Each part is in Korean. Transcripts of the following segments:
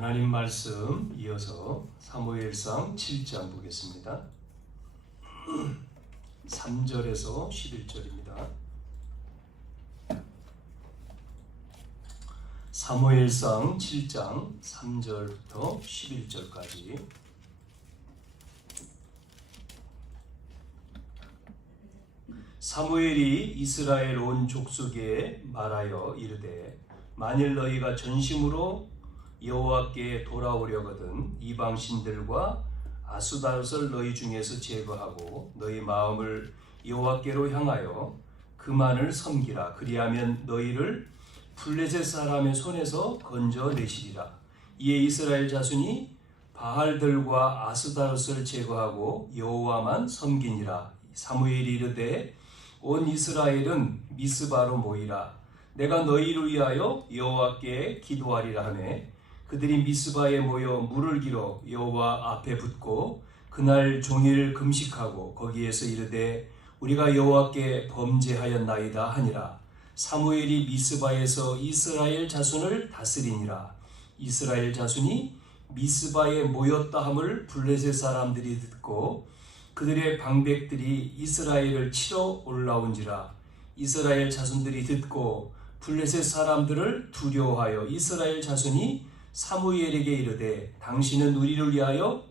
하나님 말씀 이어서 사무엘상 7장 보겠습니다. 3절에서 11절입니다. 사무엘상 7장 3절부터 11절까지. 사무엘이 이스라엘 온 족속에 말하여 이르되 만일 너희가 전심으로 여호와께 돌아오려거든 이방 신들과 아수다롯을 너희 중에서 제거하고 너희 마음을 여호와께로 향하여 그만을 섬기라. 그리하면 너희를 블레셋 사람의 손에서 건져내시리라. 이에 이스라엘 자손이 바알들과 아스다롯을 제거하고 여호와만 섬기니라. 사무엘이 이르되 온 이스라엘은 미스바로 모이라. 내가 너희를 위하여 여호와께 기도하리라 하매 그들이 미스바에 모여 물을 길어 여호와 앞에 붓고 그날 종일 금식하고 거기에서 이르되 우리가 여호와께 범죄하였나이다 하니라. 사무엘이 미스바에서 이스라엘 자손을 다스리니라. 이스라엘 자손이 미스바에 모였다 함을 블레셋 사람들이 듣고 그들의 방백들이 이스라엘을 치러 올라온지라. 이스라엘 자손들이 듣고 블레셋 사람들을 두려워하여 이스라엘 자손이 사무엘에게 이르되 당신은 우리를 위하여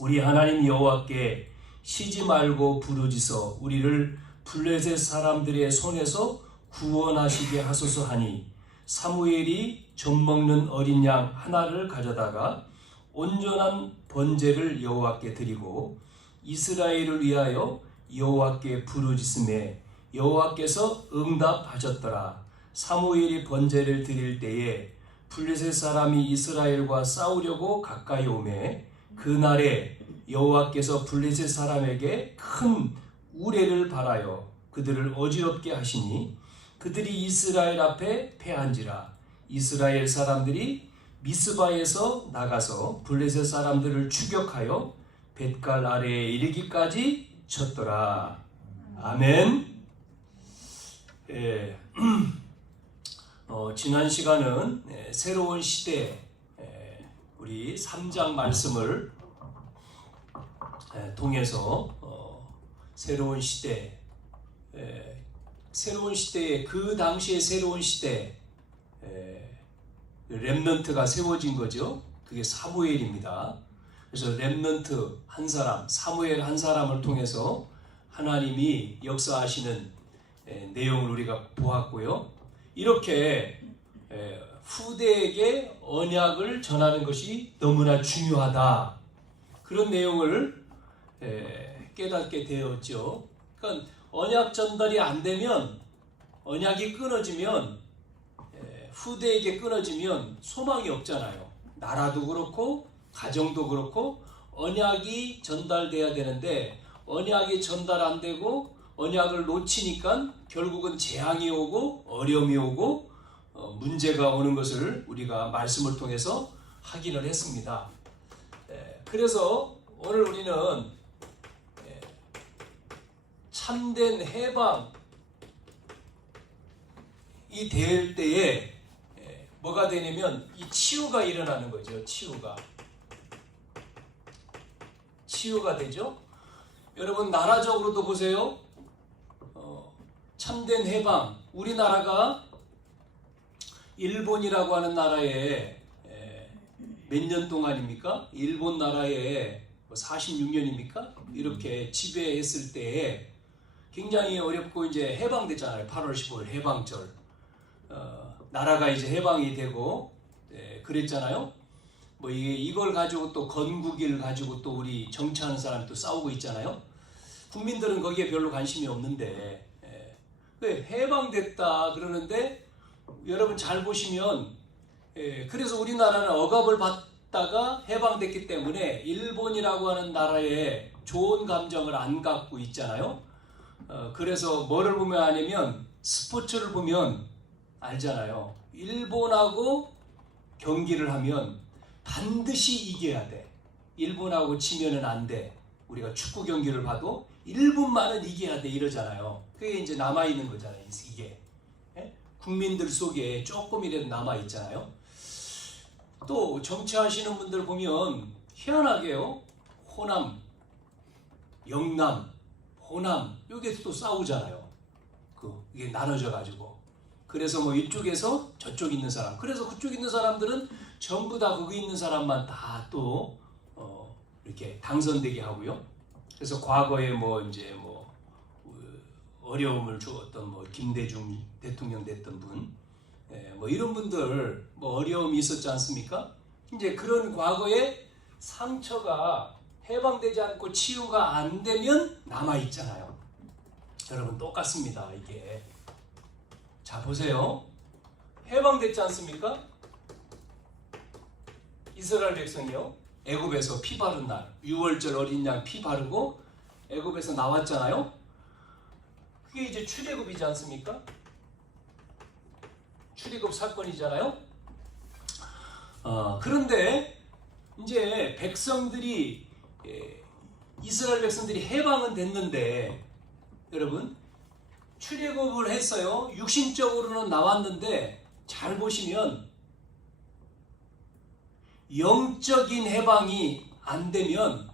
우리 하나님 여호와께 쉬지 말고 부르짖어 우리를 블레셋 사람들의 손에서 구원하시게 하소서 하니 사무엘이 젖먹는 어린 양 하나를 가져다가 온전한 번제를 여호와께 드리고 이스라엘을 위하여 여호와께 부르짖음에 여호와께서 응답하셨더라. 사무엘이 번제를 드릴 때에 블레셋 사람이 이스라엘과 싸우려고 가까이 오매 그날에 여호와께서 블레셋 사람에게 큰 우레를 발하여 그들을 어지럽게 하시니 그들이 이스라엘 앞에 패한지라. 이스라엘 사람들이 미스바에서 나가서 블레셋 사람들을 추격하여 벳갈 아래에 이르기까지 쳤더라. 아멘. 지난 시간은 새로운 시대 우리 3장 말씀을 통해서 새로운 시대 그 당시의 새로운 시대 렘넌트가 세워진 거죠. 그게 사무엘입니다. 그래서 렘넌트 한 사람, 사무엘 한 사람을 통해서 하나님이 역사하시는 내용을 우리가 보았고요. 이렇게 후대에게 언약을 전하는 것이 너무나 중요하다. 그런 내용을 깨닫게 되었죠. 그러니까 언약 전달이 안 되면, 언약이 끊어지면, 후대에게 끊어지면 소망이 없잖아요. 나라도 그렇고 가정도 그렇고 언약이 전달돼야 되는데 언약이 전달 안 되고 언약을 놓치니까 결국은 재앙이 오고 어려움이 오고 문제가 오는 것을 우리가 말씀을 통해서 확인을 했습니다. 그래서 오늘 우리는 참된 해방이 될 때에 뭐가 되냐면 이 치유가 일어나는 거죠. 치유가 되죠. 여러분 나라적으로도 보세요. 참된 해방, 우리나라가 일본이라고 하는 나라에 몇 년 동안입니까? 일본 나라에 46년입니까? 이렇게 지배했을 때에 굉장히 어렵고 이제 해방됐잖아요. 8월 15일 해방절. 나라가 이제 해방이 되고 그랬잖아요. 뭐 이걸 가지고 또 건국일 가지고 또 우리 정치하는 사람이 또 싸우고 있잖아요. 국민들은 거기에 별로 관심이 없는데 해방됐다 그러는데 여러분 잘 보시면 그래서 우리나라는 억압을 받다가 해방됐기 때문에 일본이라고 하는 나라에 좋은 감정을 안 갖고 있잖아요. 그래서 뭐를 보면 아니면 스포츠를 보면 알잖아요. 일본하고 경기를 하면 반드시 이겨야 돼. 일본하고 치면은 안 돼. 우리가 축구 경기를 봐도 1분만은 이겨야 돼 이러잖아요. 그게 이제 남아있는 거잖아요. 이게 국민들 속에 조금이라도 남아있잖아요. 또 정치하시는 분들 보면 희한하게요. 호남, 영남, 호남 여기에서 또 싸우잖아요. 이게 나눠져 가지고. 그래서 뭐 이쪽에서 저쪽 있는 사람. 그래서 그쪽 있는 사람들은 전부 다 거기 있는 사람만 다 또 이렇게 당선되게 하고요. 그래서 과거에 뭐 이제 뭐 어려움을 주었던 뭐 김대중 대통령 됐던 분, 뭐 이런 분들 뭐 어려움이 있었지 않습니까? 이제 그런 과거의 상처가 해방되지 않고 치유가 안 되면 남아 있잖아요. 여러분 똑같습니다. 이게 자 보세요. 해방됐지 않습니까? 이스라엘 백성이요. 애굽에서 피 바른 날, 유월절 어린 양 피 바르고 애굽에서 나왔잖아요. 그게 이제 출애굽이지 않습니까? 출애굽 사건이잖아요. 그런데 이제 백성들이 이스라엘 백성들이 해방은 됐는데 여러분 출애굽을 했어요. 육신적으로는 나왔는데 잘 보시면 영적인 해방이 안 되면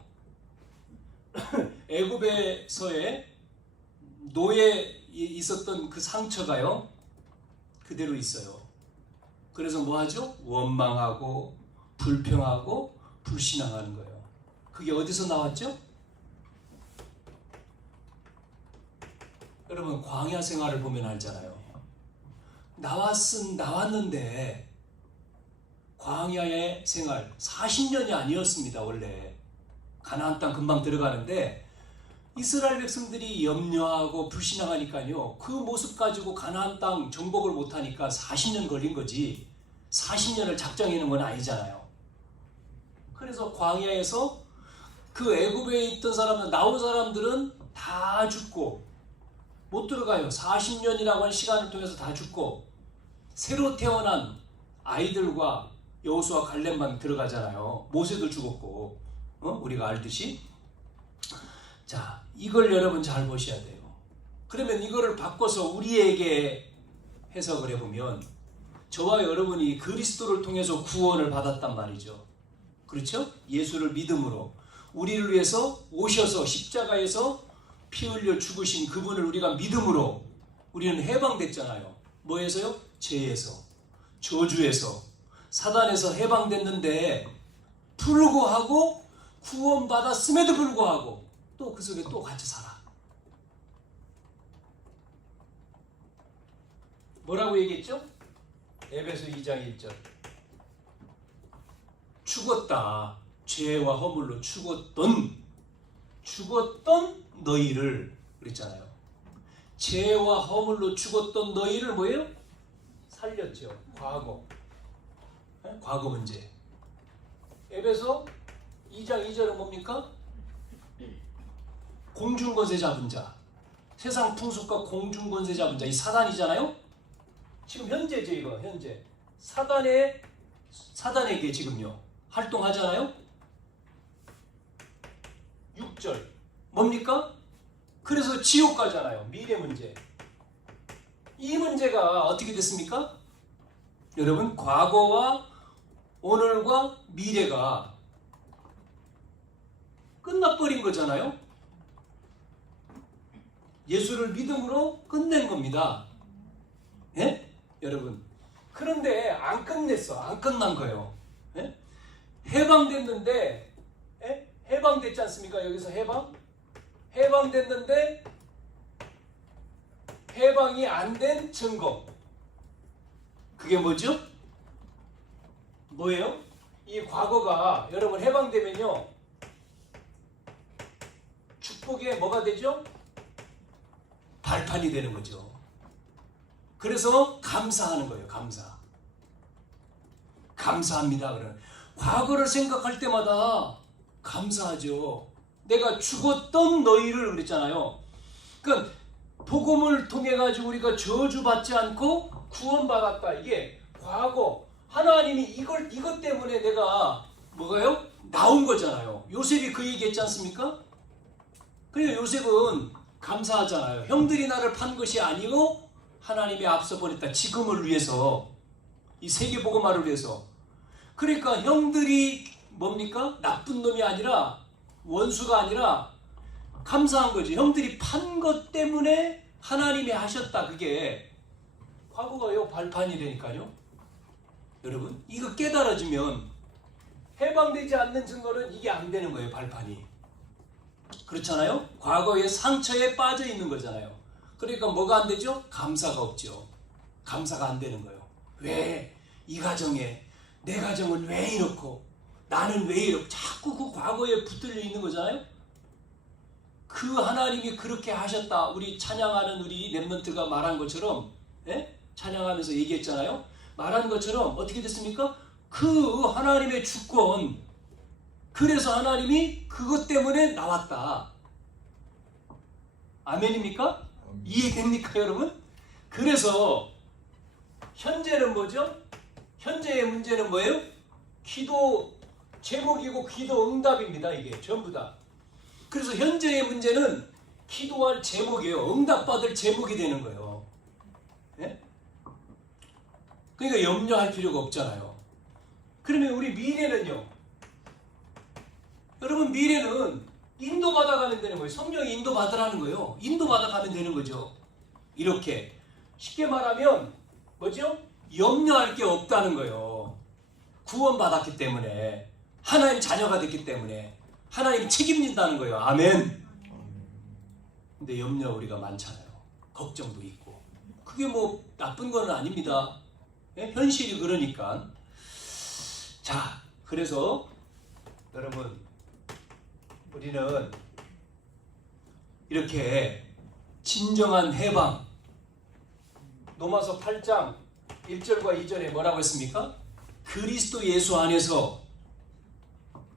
애굽에서의 노예에 있었던 그 상처가요 그대로 있어요. 그래서 뭐 하죠? 원망하고 불평하고 불신앙하는 거예요. 그게 어디서 나왔죠? 여러분 광야 생활을 보면 알잖아요. 나왔는데 광야의 생활 40년이 아니었습니다. 원래 가나안 땅 금방 들어가는데 이스라엘 백성들이 염려하고 불신앙하니까요. 그 모습 가지고 가나안 땅 정복을 못하니까 40년 걸린 거지 40년을 작정해 놓은 건 아니잖아요. 그래서 광야에서 그 애굽에 있던 사람들 나온 사람들은 다 죽고 못 들어가요. 40년이라고 하는 시간을 통해서 다 죽고 새로 태어난 아이들과 여호수아 갈렙만 들어가잖아요. 모세도 죽었고 우리가 알듯이. 자 이걸 여러분 잘 보셔야 돼요. 그러면 이거를 바꿔서 우리에게 해석을 해보면 저와 여러분이 그리스도를 통해서 구원을 받았단 말이죠. 그렇죠? 예수를 믿음으로 우리를 위해서 오셔서 십자가에서 피 흘려 죽으신 그분을 우리가 믿음으로 우리는 해방됐잖아요. 뭐에서요? 죄에서, 저주에서, 사단에서 해방됐는데 불구하고 구원받았음에도 불구하고 또 그 속에 또 같이 살아. 뭐라고 얘기했죠? 에베소 2장 1절 죽었다. 죄와 허물로 죽었던 너희를 그랬잖아요. 죄와 허물로 죽었던 너희를 뭐예요? 살렸죠. 과거 문제. 에베소 2장 2절은 뭡니까? 공중권세 잡은 자, 세상 풍속과 공중권세 잡은 자, 이 사단이잖아요. 지금 현재죠. 이거 현재 사단에게 지금요 활동하잖아요. 6절 뭡니까? 그래서 지옥 가잖아요. 미래 문제. 이 문제가 어떻게 됐습니까? 여러분 과거와 오늘과 미래가 끝나버린 거잖아요. 예수를 믿음으로 끝낸 겁니다. 예? 여러분 그런데 안 끝냈어. 안 끝난 거예요. 예? 해방됐는데 해방됐지 않습니까? 여기서 해방됐는데 해방이 안 된 증거. 그게 뭐죠? 뭐예요? 이 과거가 여러분 해방되면요 축복의 뭐가 되죠? 발판이 되는 거죠. 그래서 감사하는 거예요. 감사합니다. 그런 과거를 생각할 때마다 감사하죠. 내가 죽었던 너희를 그랬잖아요. 그러니까 복음을 통해 가지고 우리가 저주받지 않고 구원받았다. 이게 과거 하나님이 이것 때문에 내가 뭐가요? 나온 거잖아요. 요셉이 그 얘기했지 않습니까? 그러니까 요셉은 감사하잖아요. 형들이 나를 판 것이 아니고 하나님이 앞서 보냈다. 지금을 위해서 이 세계 복음화를 위해서. 그러니까 형들이 뭡니까? 나쁜 놈이 아니라 원수가 아니라 감사한 거지. 형들이 판 것 때문에 하나님이 하셨다. 그게 과거가요 발판이라니까요. 여러분 이거 깨달아지면 해방되지 않는 증거는 이게 안 되는 거예요. 발판이. 그렇잖아요. 과거의 상처에 빠져 있는 거잖아요. 그러니까 뭐가 안 되죠? 감사가 없죠. 감사가 안 되는 거예요. 왜 이 가정에 내 가정은 왜 이렇고 나는 왜 이렇고 자꾸 그 과거에 붙들려 있는 거잖아요. 그 하나님이 그렇게 하셨다. 우리 찬양하는 우리 렘넌트가 말한 것처럼 찬양하면서 얘기했잖아요. 말한 것처럼 어떻게 됐습니까? 그 하나님의 주권 그래서 하나님이 그것 때문에 나왔다. 아멘입니까? 이해됩니까 여러분? 그래서 현재는 뭐죠? 현재의 문제는 뭐예요? 기도 제목이고 기도 응답입니다. 이게 전부 다. 그래서 현재의 문제는 기도할 제목이에요. 응답받을 제목이 되는 거예요. 네? 그러니까 염려할 필요가 없잖아요. 그러면 우리 미래는요? 여러분 미래는 인도받아가면 되는 거예요. 성령이 인도받으라는 거예요. 인도받아가면 되는 거죠. 이렇게 쉽게 말하면 뭐죠? 염려할 게 없다는 거예요. 구원받았기 때문에 하나님 자녀가 됐기 때문에 하나님 책임진다는 거예요. 아멘. 근데 염려 우리가 많잖아요. 걱정도 있고. 그게 뭐 나쁜 건 아닙니다. 현실이 그러니까. 자, 그래서 여러분 우리는 이렇게 진정한 해방 로마서 8장 1절과 2절에 뭐라고 했습니까? 그리스도 예수 안에서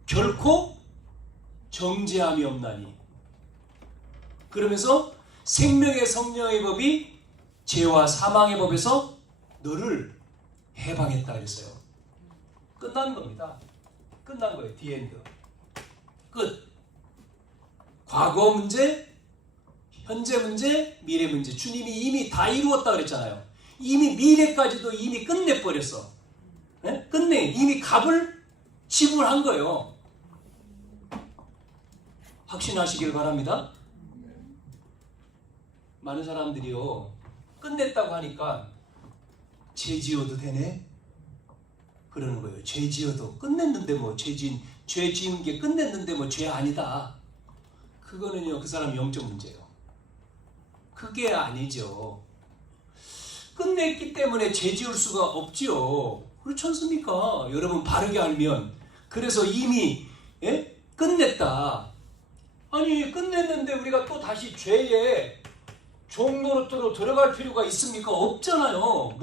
결코 정죄함이 없나니 그러면서 생명의 성령의 법이 죄와 사망의 법에서 너를 해방했다 그랬어요. 끝난 겁니다. 끝난 거예요. 디엔드. 끝. 과거 문제, 현재 문제, 미래 문제. 주님이 이미 다 이루었다 그랬잖아요. 이미 미래까지도 이미 끝내버렸어. 네? 이미 값을 지불한 거예요. 확신하시길 바랍니다. 많은 사람들이요 끝냈다고 하니까 죄 지어도 되네? 그러는 거예요. 죄 지어도 끝냈는데 뭐 죄 지은 게 끝냈는데 뭐 죄 아니다. 그거는요 그 사람 영적 문제예요. 그게 아니죠. 끝냈기 때문에 죄 지을 수가 없지요. 그렇지 않습니까? 여러분 바르게 알면 그래서 이미 끝냈다. 아니 끝냈는데 우리가 또 다시 죄의 종노릇으로 들어갈 필요가 있습니까? 없잖아요.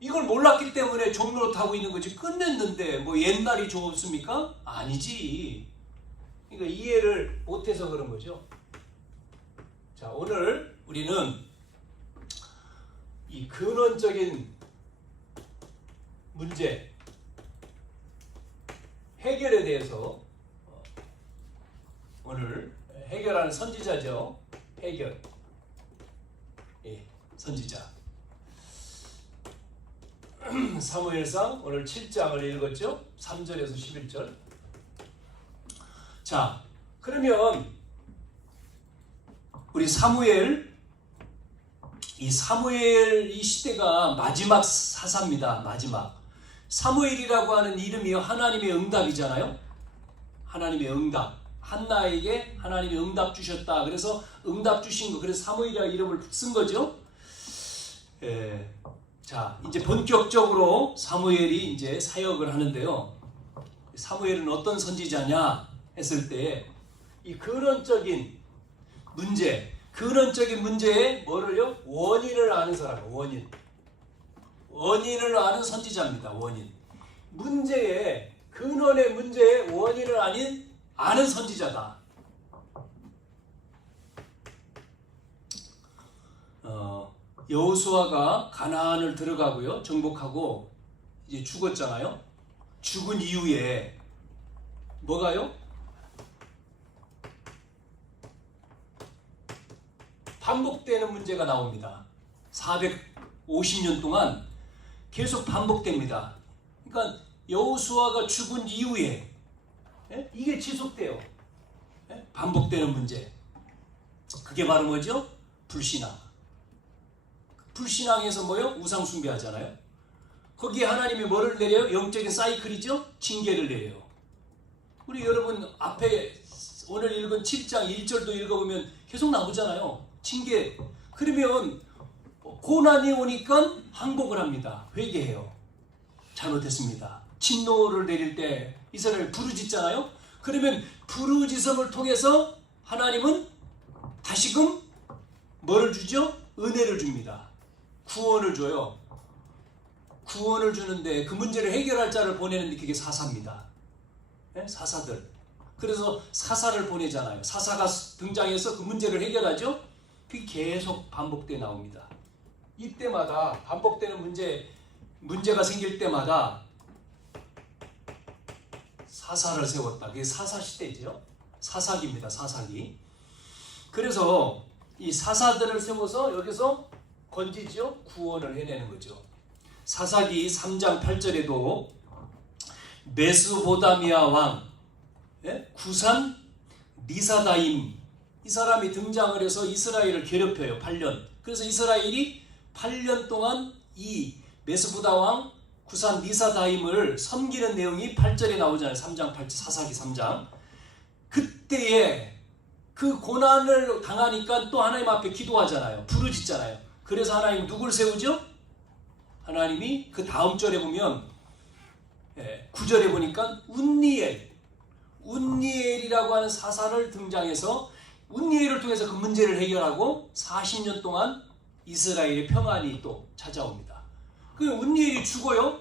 이걸 몰랐기 때문에 종노릇하고 있는 거지. 끝냈는데 뭐 옛날이 좋습니까? 아니지. 그러니까 이해를 못해서 그런 거죠. 자, 오늘 우리는 이 근원적인 문제 해결에 대해서 오늘 해결하는 선지자죠. 해결. 예, 선지자. 사무엘상 오늘 7장을 읽었죠. 3절에서 11절. 자, 그러면 우리 사무엘 이 시대가 마지막 사사입니다. 마지막. 사무엘이라고 하는 이름이 하나님의 응답이잖아요. 하나님의 응답. 한나에게 하나님이 응답 주셨다. 그래서 응답 주신 거. 그래서 사무엘이라는 이름을 쓴 거죠. 자, 이제 본격적으로 사무엘이 이제 사역을 하는데요. 사무엘은 어떤 선지자냐 했을 때 이 근원적인 문제에 뭐를요? 원인을 아는 사람, 원인을 아는 선지자입니다. 원인. 근원의 문제의 원인을 아는 선지자다. 여호수아가 가나안을 들어가고요. 정복하고 이제 죽었잖아요. 죽은 이후에 뭐가요? 반복되는 문제가 나옵니다. 450년 동안 계속 반복됩니다. 그러니까 여호수아가 죽은 이후에 이게 지속돼요. 반복되는 문제. 그게 바로 뭐죠? 불신앙. 불신앙에서 뭐요? 우상 숭배하잖아요. 거기에 하나님이 뭐를 내려요? 영적인 사이클이죠? 징계를 내려요. 우리 여러분 앞에 오늘 읽은 7장 1절도 읽어보면 계속 나오잖아요. 징계. 그러면 고난이 오니까 항복을 합니다. 회개해요. 잘못했습니다. 진노를 내릴 때 이스라엘 부르짖잖아요. 그러면 부르짖음을 통해서 하나님은 다시금 뭐를 주죠? 은혜를 줍니다. 구원을 줘요. 구원을 주는데 그 문제를 해결할 자를 보내는데 그게 사사입니다. 사사들. 그래서 사사를 보내잖아요. 사사가 등장해서 그 문제를 해결하죠. 그게 계속 반복돼 나옵니다. 이때마다 반복되는 문제가 생길 때마다 사사를 세웠다. 그게 사사시대죠. 사사기입니다. 사사기. 그래서 이 사사들을 세워서 여기서 건지죠. 구원을 해내는 거죠. 사사기 3장 8절에도 메스보다미아 왕 구산 리사다임 이 사람이 등장을 해서 이스라엘을 괴롭혀요. 8년. 그래서 이스라엘이 8년 동안 이 메스보다 왕 구산 리사다임을 섬기는 내용이 8절에 나오잖아요. 3장 8절 사사기 3장. 그때에 그 고난을 당하니까 또 하나님 앞에 기도하잖아요. 부르짖잖아요. 그래서 하나님 누굴 세우죠? 하나님이 그 다음 절에 보면 9절에 보니까 운니엘이라고 하는 사사를 등장해서 운니엘을 통해서 그 문제를 해결하고 40년 동안 이스라엘의 평안이 또 찾아옵니다. 그 운니엘이 죽어요.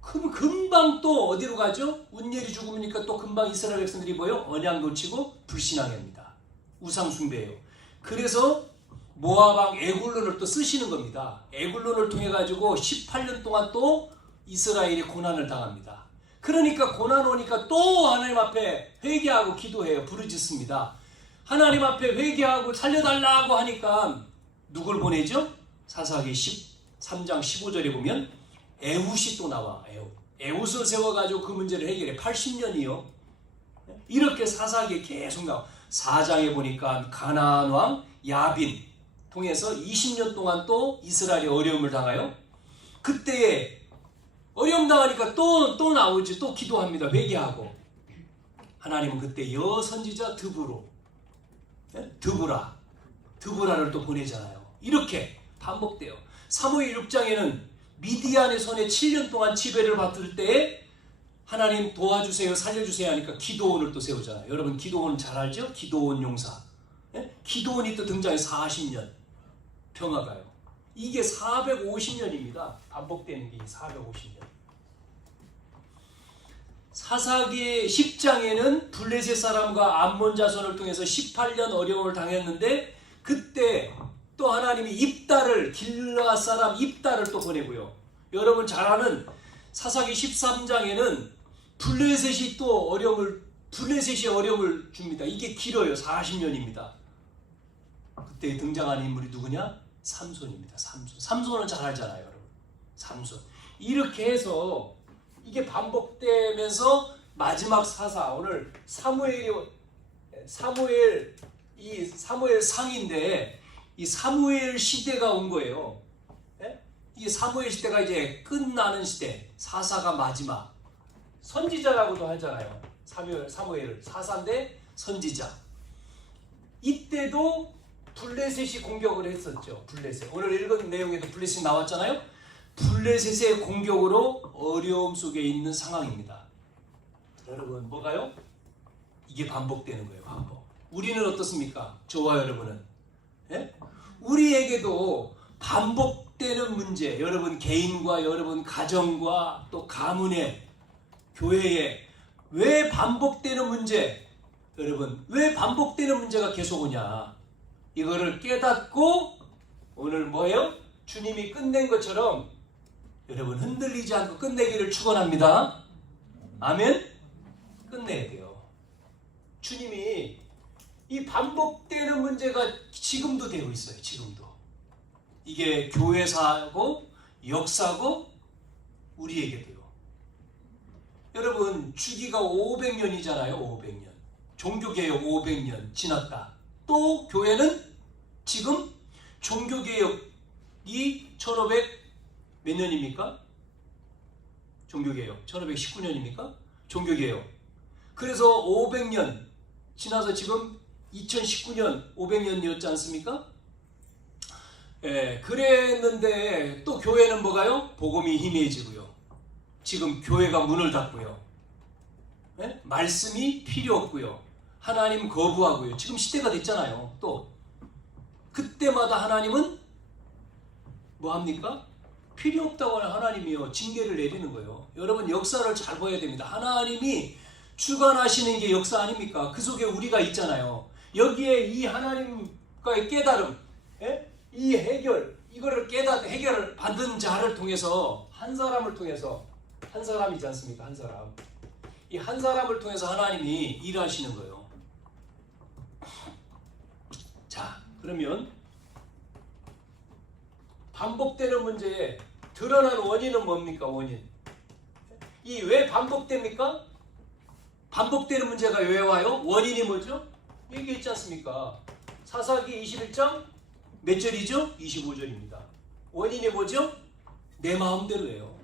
그럼 금방 또 어디로 가죠? 운니엘이 죽으니까 또 금방 이스라엘 백성들이 뭐요? 언약 놓치고 불신앙합니다. 우상 숭배예요. 그래서 모압 왕 에굴론을 또 쓰시는 겁니다. 에굴론을 통해 가지고 18년 동안 또 이스라엘이 고난을 당합니다. 그러니까 고난 오니까 또 하나님 앞에 회개하고 기도해요. 부르짖습니다. 하나님 앞에 회개하고 살려달라고 하니까 누굴 보내죠? 사사기 13장 15절에 보면 에훗이 또 나와. 에훗을 세워가지고 그 문제를 해결해. 80년이요. 이렇게 사사기에 계속 나와. 4장에 보니까 가나안 왕 야빈 통해서 20년 동안 또 이스라엘이 어려움을 당하여 그때에 어려움 당하니까 또 나오지. 또 기도합니다. 회개하고. 하나님은 그때 여선지자 드브라를 또 보내잖아요. 이렇게 반복돼요. 사무엘 6장에는 미디안의 손에 7년 동안 지배를 받을 때에 하나님 도와주세요, 살려주세요 하니까 기도원을 또 세우잖아요. 여러분 기도원 잘 알죠? 기도원 용사. 기도원이 또 등장해 40년 평화가요. 이게 450년입니다. 반복되는 게 450년. 사사기 10장에는 블레셋 사람과 암몬 자손을 통해서 18년 어려움을 당했는데 그때 또 하나님이 길르앗 사람 입달을 또 보내고요. 여러분 잘 아는 사사기 13장에는 블레셋이 어려움을 줍니다. 이게 길어요. 40년입니다. 그때 등장하는 인물이 누구냐? 삼손입니다. 삼손은 잘 알잖아요, 여러분. 삼손. 이렇게 해서 이게 반복되면서 마지막 사사 오늘 사무엘 상인데 이 사무엘 시대가 온 거예요. 이 사무엘 시대가 이제 끝나는 시대. 사사가 마지막. 선지자라고도 하잖아요. 사무엘을 사사인데 선지자. 이때도 블레셋이 공격을 했었죠. 블레셋. 오늘 읽은 내용에도 블레셋이 나왔잖아요. 블레셋의 공격으로 어려움 속에 있는 상황입니다. 여러분 뭐가요? 이게 반복되는 거예요. 반복. 우리는 어떻습니까? 저와 여러분은 우리에게도 반복되는 문제, 여러분 개인과 여러분 가정과 또 가문에 교회에 왜 반복되는 문제, 여러분 왜 반복되는 문제가 계속 오냐, 이거를 깨닫고 오늘 뭐예요? 주님이 끝낸 것처럼 여러분 흔들리지 않고 끝내기를 축원합니다. 아멘. 끝내야 돼요. 주님이 이 반복되는 문제가 지금도 되고 있어요. 지금도. 이게 교회사고 역사고 우리에게도요. 여러분 주기가 500년이잖아요. 500년. 종교개혁 500년 지났다. 또 교회는 지금 종교개혁이 1500 몇 년입니까? 종교개혁 1519년입니까? 종교개혁. 그래서 500년 지나서 지금 2019년 500년이었지 않습니까? 예, 그랬는데 또 교회는 뭐가요? 복음이 희미해지고요. 지금 교회가 문을 닫고요. 예? 말씀이 필요 없고요. 하나님 거부하고요. 지금 시대가 됐잖아요. 또 그때마다 하나님은 뭐 합니까? 필요 없다고 하는 하나님이요. 징계를 내리는 거예요. 여러분 역사를 잘 봐야 됩니다. 하나님이 주관하시는 게 역사 아닙니까? 그 속에 우리가 있잖아요. 여기에 이 하나님과의 깨달음, 예? 이 해결, 이거를 해결을 받은 자를 통해서 한 사람을 통해서 한 사람이지 않습니까? 한 사람. 이 한 사람을 통해서 하나님이 일하시는 거예요. 자, 그러면 반복되는 문제에 드러난 원인은 뭡니까? 원인. 이 왜 반복됩니까? 반복되는 문제가 왜 와요? 원인이 뭐죠? 얘기했지 않습니까? 사사기 21장 몇 절이죠? 25절입니다. 원인이 뭐죠? 내 마음대로예요.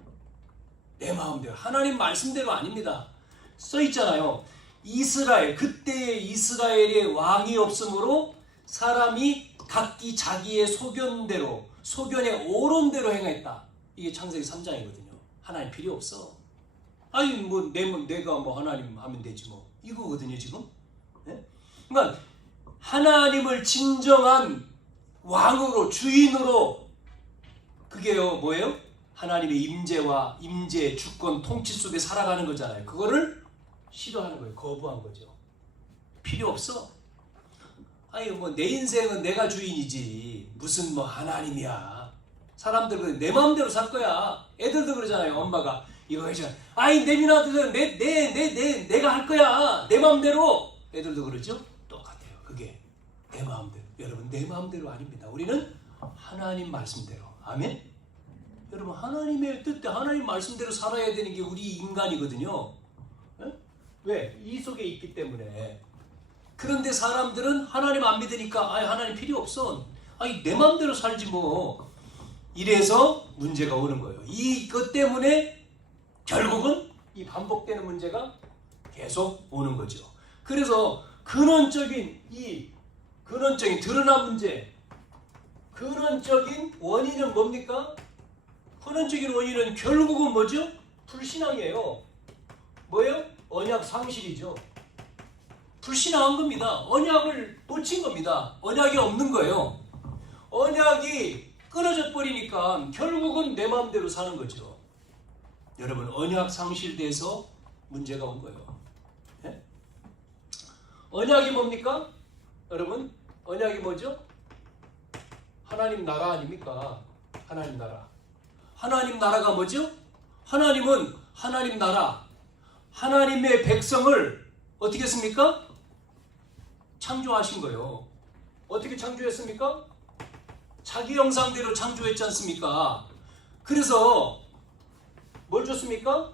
내 마음대로. 하나님 말씀대로 아닙니다. 써 있잖아요. 이스라엘, 그때의 이스라엘의 왕이 없으므로 사람이 각기 자기의 소견대로, 소견의 오론대로 행했다. 이게 창세기 3장이거든요. 하나님 필요 없어. 아니 뭐 내가 뭐 하나님 하면 되지 뭐. 이거거든요 지금. 네? 그러니까 하나님을 진정한 왕으로, 주인으로, 그게요 뭐예요? 하나님의 임재와 임재, 주권, 통치 속에 살아가는 거잖아요. 그거를 싫어하는 거예요. 거부한 거죠. 필요 없어. 아니 뭐 내 인생은 내가 주인이지 무슨 뭐 하나님이야. 사람들은 내 마음대로 살 거야. 애들도 그러잖아요. 엄마가 이거 해줘. 아이 내 민아들은 내가 할 거야. 내 마음대로. 애들도 그러죠. 똑같아요. 그게 내 마음대로. 여러분 내 마음대로 아닙니다. 우리는 하나님 말씀대로. 아멘. 여러분 하나님의 뜻대 하나님 말씀대로 살아야 되는 게 우리 인간이거든요. 에? 왜? 이 속에 있기 때문에. 그런데 사람들은 하나님 안 믿으니까 아이 하나님 필요 없어. 아이 내 마음대로 살지 뭐. 이래서 문제가 오는 거예요. 이것 때문에 결국은 이 반복되는 문제가 계속 오는 거죠. 그래서 근원적인 드러난 문제, 근원적인 원인은 뭡니까? 근원적인 원인은 결국은 뭐죠? 불신앙이에요. 뭐예요? 언약 상실이죠. 불신앙한 겁니다. 언약을 놓친 겁니다. 언약이 없는 거예요. 언약이 끊어져 버리니까 결국은 내 마음대로 사는 거죠. 여러분 언약 상실돼서 문제가 온 거예요. 네? 언약이 뭡니까? 여러분 언약이 뭐죠? 하나님 나라 아닙니까? 하나님 나라. 하나님 나라가 뭐죠? 하나님은 하나님 나라, 하나님의 백성을 어떻게 했습니까? 창조하신 거예요. 어떻게 창조했습니까? 자기 형상대로 창조했지 않습니까? 그래서 뭘 줬습니까?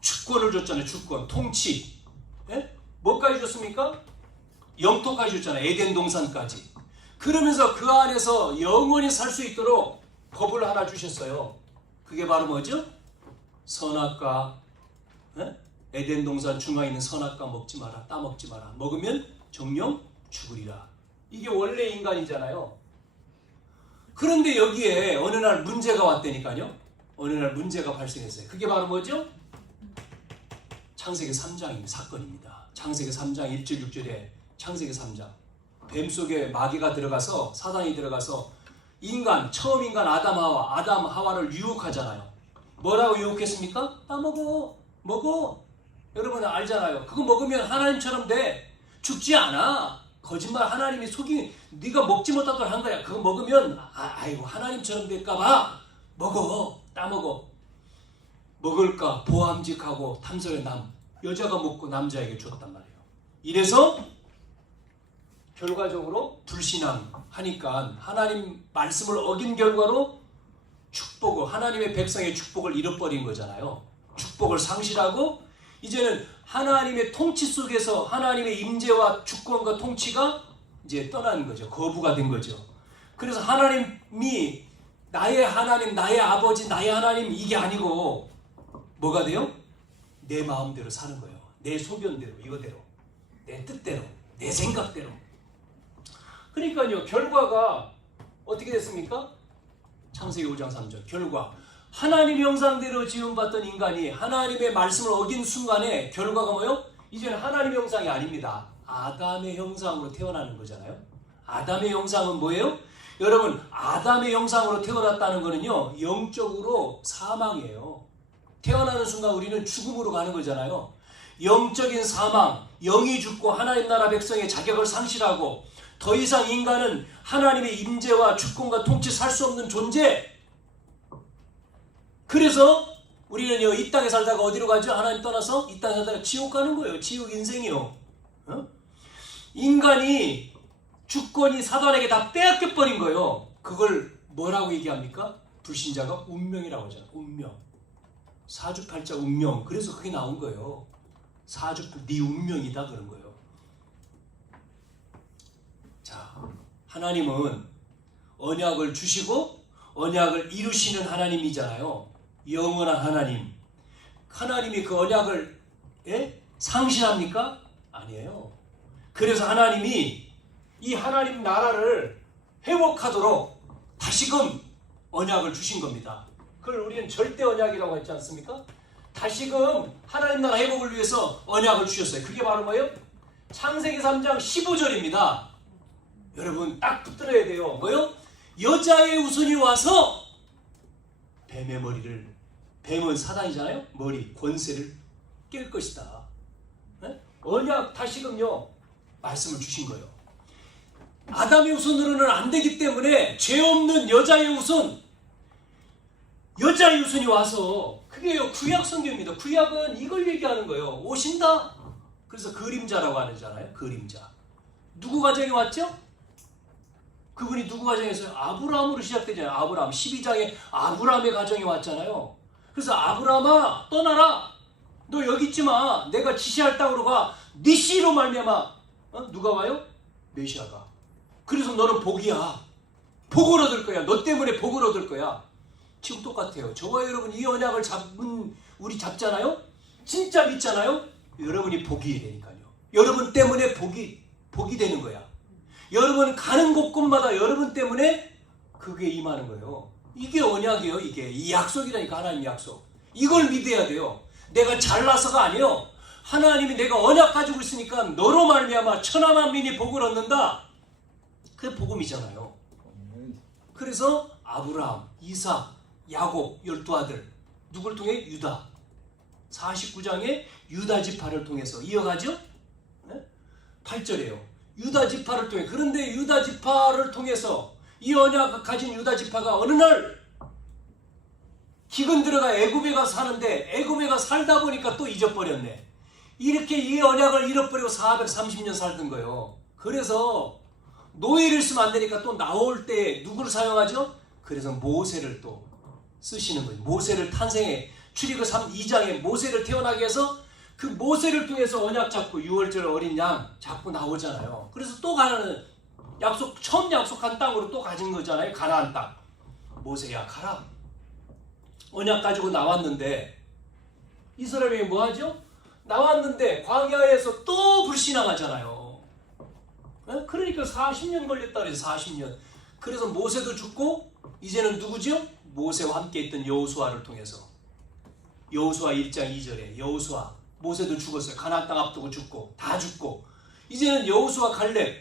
주권을 줬잖아요. 주권, 통치. 예? 뭐까지 줬습니까? 영토까지 줬잖아요. 에덴 동산까지. 그러면서 그 안에서 영원히 살 수 있도록 법을 하나 주셨어요. 그게 바로 뭐죠? 선악과, 예? 에덴 동산 중앙에 있는 선악과 먹지 마라. 따먹지 마라. 먹으면 정령 죽으리라. 이게 원래 인간이잖아요. 그런데 여기에 어느 날 문제가 왔다니까요. 어느 날 문제가 발생했어요. 그게 바로 뭐죠? 창세기 3장입니다. 사건입니다. 창세기 3장 1절 6절에 창세기 3장 뱀 속에 마귀가 들어가서 사단이 들어가서 처음 인간 아담 하와를 유혹하잖아요. 뭐라고 유혹했습니까? 먹어. 여러분 알잖아요. 그거 먹으면 하나님처럼 돼. 죽지 않아. 거짓말. 하나님이 네가 먹지 못한 걸 한 거야. 그거 먹으면 아이고 하나님처럼 될까봐 따먹어. 먹을까 보암직하고 탐스러운 여자가 먹고 남자에게 주었단 말이에요. 이래서 결과적으로 불신앙하니까 하나님 말씀을 어긴 결과로 하나님의 백성의 축복을 잃어버린 거잖아요. 축복을 상실하고 이제는 하나님의 통치 속에서 하나님의 임재와 주권과 통치가 이제 떠나는 거죠. 거부가 된 거죠. 그래서 하나님이 나의 하나님, 나의 아버지, 나의 하나님 이게 아니고 뭐가 돼요? 내 마음대로 사는 거예요. 내 소견대로, 이거대로, 내 뜻대로, 내 생각대로. 그러니까요, 결과가 어떻게 됐습니까? 창세기 5장 3절 결과 하나님 형상대로 지음받던 인간이 하나님의 말씀을 어긴 순간에 결과가 뭐예요? 이제는 하나님의 형상이 아닙니다. 아담의 형상으로 태어나는 거잖아요. 아담의 형상은 뭐예요? 여러분, 아담의 형상으로 태어났다는 거는요, 영적으로 사망이에요. 태어나는 순간 우리는 죽음으로 가는 거잖아요. 영적인 사망, 영이 죽고 하나님 나라 백성의 자격을 상실하고 더 이상 인간은 하나님의 임재와 주권과 통치 살 수 없는 존재. 그래서 우리는 이 땅에 살다가 어디로 가죠? 하나님 떠나서 이 땅에 살다가 지옥 가는 거예요. 지옥 인생이요. 인간이 주권이 사단에게 다 빼앗겨 버린 거예요. 그걸 뭐라고 얘기합니까? 불신자가 운명이라고 하잖아요. 운명. 사주팔자 운명. 그래서 그게 나온 거예요. 네 운명이다 그런 거예요. 자, 하나님은 언약을 주시고 언약을 이루시는 하나님이잖아요. 영원한 하나님. 하나님이 그 언약을 상실합니까? 아니에요. 그래서 하나님이 이 하나님 나라를 회복하도록 다시금 언약을 주신 겁니다. 그걸 우리는 절대 언약이라고 했지 않습니까? 다시금 하나님 나라 회복을 위해서 언약을 주셨어요. 그게 바로 뭐예요? 창세기 3장 15절입니다. 여러분 딱 붙들어야 돼요. 뭐요? 여자의 후손이 와서 뱀의 머리를, 뱀은 사단이잖아요. 머리, 권세를 깰 것이다. 네? 언약 다시금요 말씀을 주신 거예요. 아담의 후손으로는 안 되기 때문에 죄 없는 여자의 후손, 여자의 후손이 와서, 그게요 구약 성경입니다. 구약은 이걸 얘기하는 거예요. 오신다. 그래서 그림자라고 하잖아요. 그림자. 누구 가정에 왔죠? 그분이 누구 가정에서요? 아브라함으로 시작되잖아요. 아브라함 12장에 아브라함의 가정에 왔잖아요. 그래서 아브라함아 떠나라. 너 여기 있지 마. 내가 지시할 땅으로 가. 네 씨로 말미암아 누가 와요? 메시아가. 그래서 너는 복이야. 복을 얻을 거야. 너 때문에 복을 얻을 거야. 지금 똑같아요. 저와 여러분 이 언약을 우리 잡잖아요. 진짜 믿잖아요. 여러분이 복이 되니까요. 여러분 때문에 복이 되는 거야. 여러분 가는 곳곳마다 여러분 때문에 그게 임하는 거예요. 이게 언약이에요. 이게 이 약속이라니까. 하나님의 약속. 이걸 믿어야 돼요. 내가 잘나서가 아니에요. 하나님이 내가 언약 가지고 있으니까 너로 말미암아 천하 만민이 복을 얻는다. 그게 복음이잖아요. 그래서 아브라함, 이삭, 야곱 12아들 누굴 통해? 유다. 49장에 유다 지파를 통해서 이어가죠. 8절이에요. 유다 지파를 통해. 그런데 유다 지파를 통해서 이 언약을 가진 유다 지파가 어느 날 기근 들어가 애굽에 가서 사는데 애굽에 가서 살다 보니까 또 잊어버렸네. 이렇게 이 언약을 잃어버리고 430년 살던 거예요. 그래서 노예를 쓰면 안 되니까 또 나올 때 누구를 사용하죠? 그래서 모세를 또 쓰시는 거예요. 모세를 탄생해 출애굽 2장에 모세를 태어나게 해서 그 모세를 통해서 언약 잡고 6월절 어린 양 잡고 나오잖아요. 그래서 또 가는 처음 약속한 땅으로 또 가진 거잖아요. 가나안 땅. 모세야 가라. 언약 가지고 나왔는데 이 사람이 뭐 하죠? 나왔는데 광야에서 또 불신앙하잖아요. 그러니까 40년 걸렸다 그래서 40년. 그래서 모세도 죽고 이제는 누구죠? 모세와 함께 있던 여호수아를 통해서. 여호수아 1장 2절에 여호수아 모세도 죽었어요. 가나안 땅 앞두고 죽고 다 죽고 이제는 여호수아 갈렙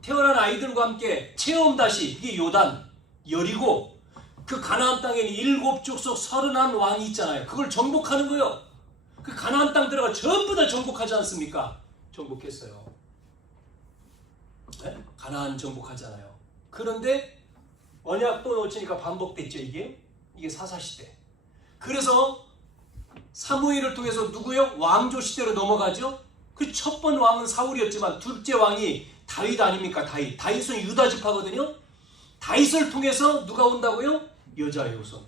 태어난 아이들과 함께 체험 다시 이게 요단 여리고 그 가나안 땅에는 7족속 31왕이 있잖아요. 그걸 정복하는 거예요. 그 가나안 땅 들어가 전부 다 정복하지 않습니까? 정복했어요. 네? 가나안 정복하잖아요. 그런데 언약 또 놓치니까 반복됐죠. 이게 사사시대. 그래서 사무엘을 통해서 누구요? 왕조 시대로 넘어가죠. 그 첫 번 왕은 사울이었지만 둘째 왕이 다윗 아닙니까? 다윗은 유다 지파거든요. 다윗을 통해서 누가 온다고요? 여자의 후손.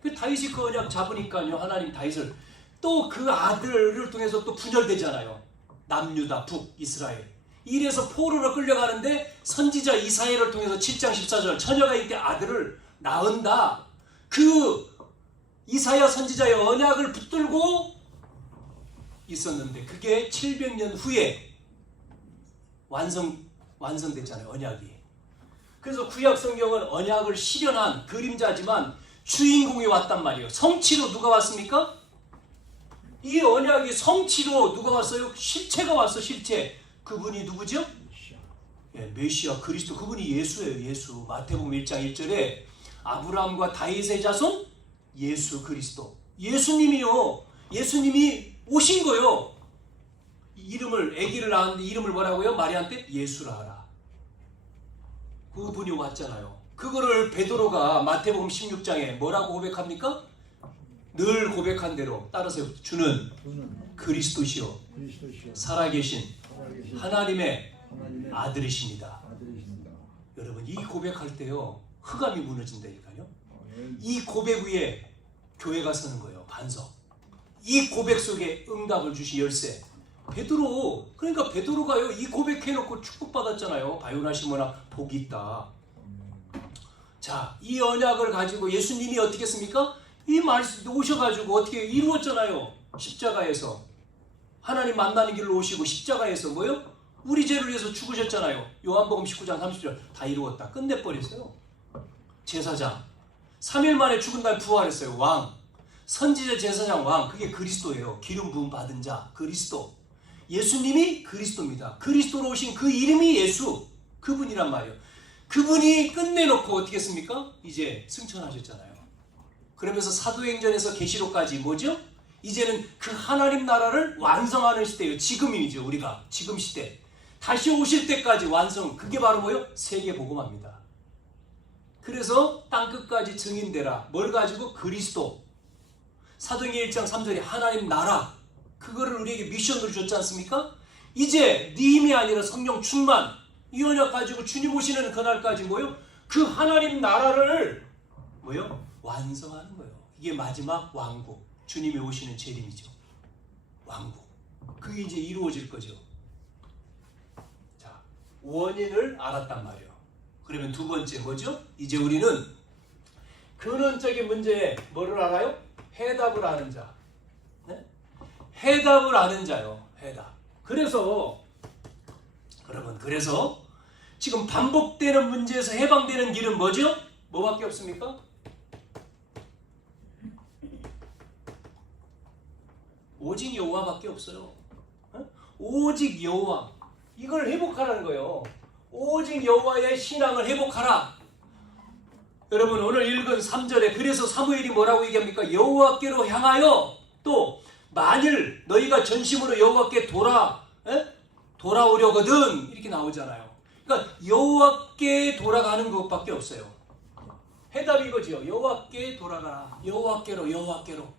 그 다윗이 그 언약 잡으니까요. 하나님 다윗을 또 그 아들을 통해서 또 분열되잖아요. 남유다, 북이스라엘. 이래서 포로로 끌려가는데 선지자 이사야를 통해서 7장 14절 처녀가 이때 아들을 낳은다. 그 이사야 선지자의 언약을 붙들고 있었는데 그게 700년 후에 완성됐잖아요. 언약이. 그래서 구약 성경은 언약을 실현한 그림자지만 주인공이 왔단 말이에요. 성취로 누가 왔습니까? 이 언약이 성취로 누가 왔어요? 실체가 왔어. 실체. 그분이 누구죠? 메시아 그리스도. 그분이 예수예요. 예수. 마태복음 1장 1절에 아브라함과 다윗의 자손 예수 그리스도. 예수님이요. 예수님이 오신 거요. 아기를 낳았는데 이름을 뭐라고요? 마리아한테 예수라 하라. 그분이 왔잖아요. 그거를 베드로가 마태복음 16장에 뭐라고 고백합니까? 늘 고백한 대로 따라서 주는 그리스도시요 살아계신 하나님의 아들이십니다. 여러분 이 고백할 때요 흑암이 무너진다니까요. 이 고백 위에 교회가 서는 거예요. 반석. 이 고백 속에 응답을 주신 열쇠. 베드로. 그러니까 베드로가요 이 고백해놓고 축복받았잖아요. 바요나 시모나 복이 있다. 자, 이 언약을 가지고 예수님이 어떻게 했습니까? 이 말씀 오셔가지고 어떻게 이루었잖아요. 십자가에서 하나님 만나는 길로 오시고 십자가에서 뭐요? 우리 죄를 위해서 죽으셨잖아요. 요한복음 19장 30절 다 이루었다. 끝내버렸어요. 제사장 3일 만에 죽은 날 부활했어요. 왕 선지자 제사장 왕 그게 그리스도예요. 기름 부음 받은 자 그리스도. 예수님이 그리스도입니다. 그리스도로 오신 그 이름이 예수. 그분이란 말이에요. 그분이 끝내놓고 어떻게 했습니까? 이제 승천하셨잖아요. 그러면서 사도행전에서 계시록까지 뭐죠? 이제는 그 하나님 나라를 완성하는 시대예요. 지금이죠. 우리가 지금 시대. 다시 오실 때까지 완성. 그게 바로 뭐예요? 세계 복음화입니다. 그래서 땅끝까지 증인되라. 뭘 가지고? 그리스도. 사도행전 1장 3절에 하나님 나라. 그거를 우리에게 미션으로 줬지 않습니까? 이제 네 힘이 아니라 성령 충만. 이 언약 가지고 주님 오시는 그날까지 뭐요? 그 하나님 나라를 뭐요? 완성하는 거예요. 이게 마지막 왕국. 주님이 오시는 재림이죠. 왕국. 그게 이제 이루어질 거죠. 자, 원인을 알았단 말이에요. 그러면 두 번째 뭐죠? 이제 우리는 근원적인 문제에 뭐를 알아요? 해답을 아는 자. 네? 해답을 아는 자요. 해답. 그래서 지금 반복되는 문제에서 해방되는 길은 뭐죠? 뭐밖에 없습니까? 오직 여호와밖에 없어요. 오직 여호와. 이걸 회복하라는 거예요. 오직 여호와의 신앙을 회복하라. 여러분 오늘 읽은 3절에 그래서 사무엘이 뭐라고 얘기합니까? 여호와께로 향하여 또 만일 너희가 전심으로 여호와께 돌아오려거든 이렇게 나오잖아요. 그러니까 여호와께 돌아가는 것밖에 없어요. 해답이 이거지요. 여호와께 돌아가라. 여호와께로.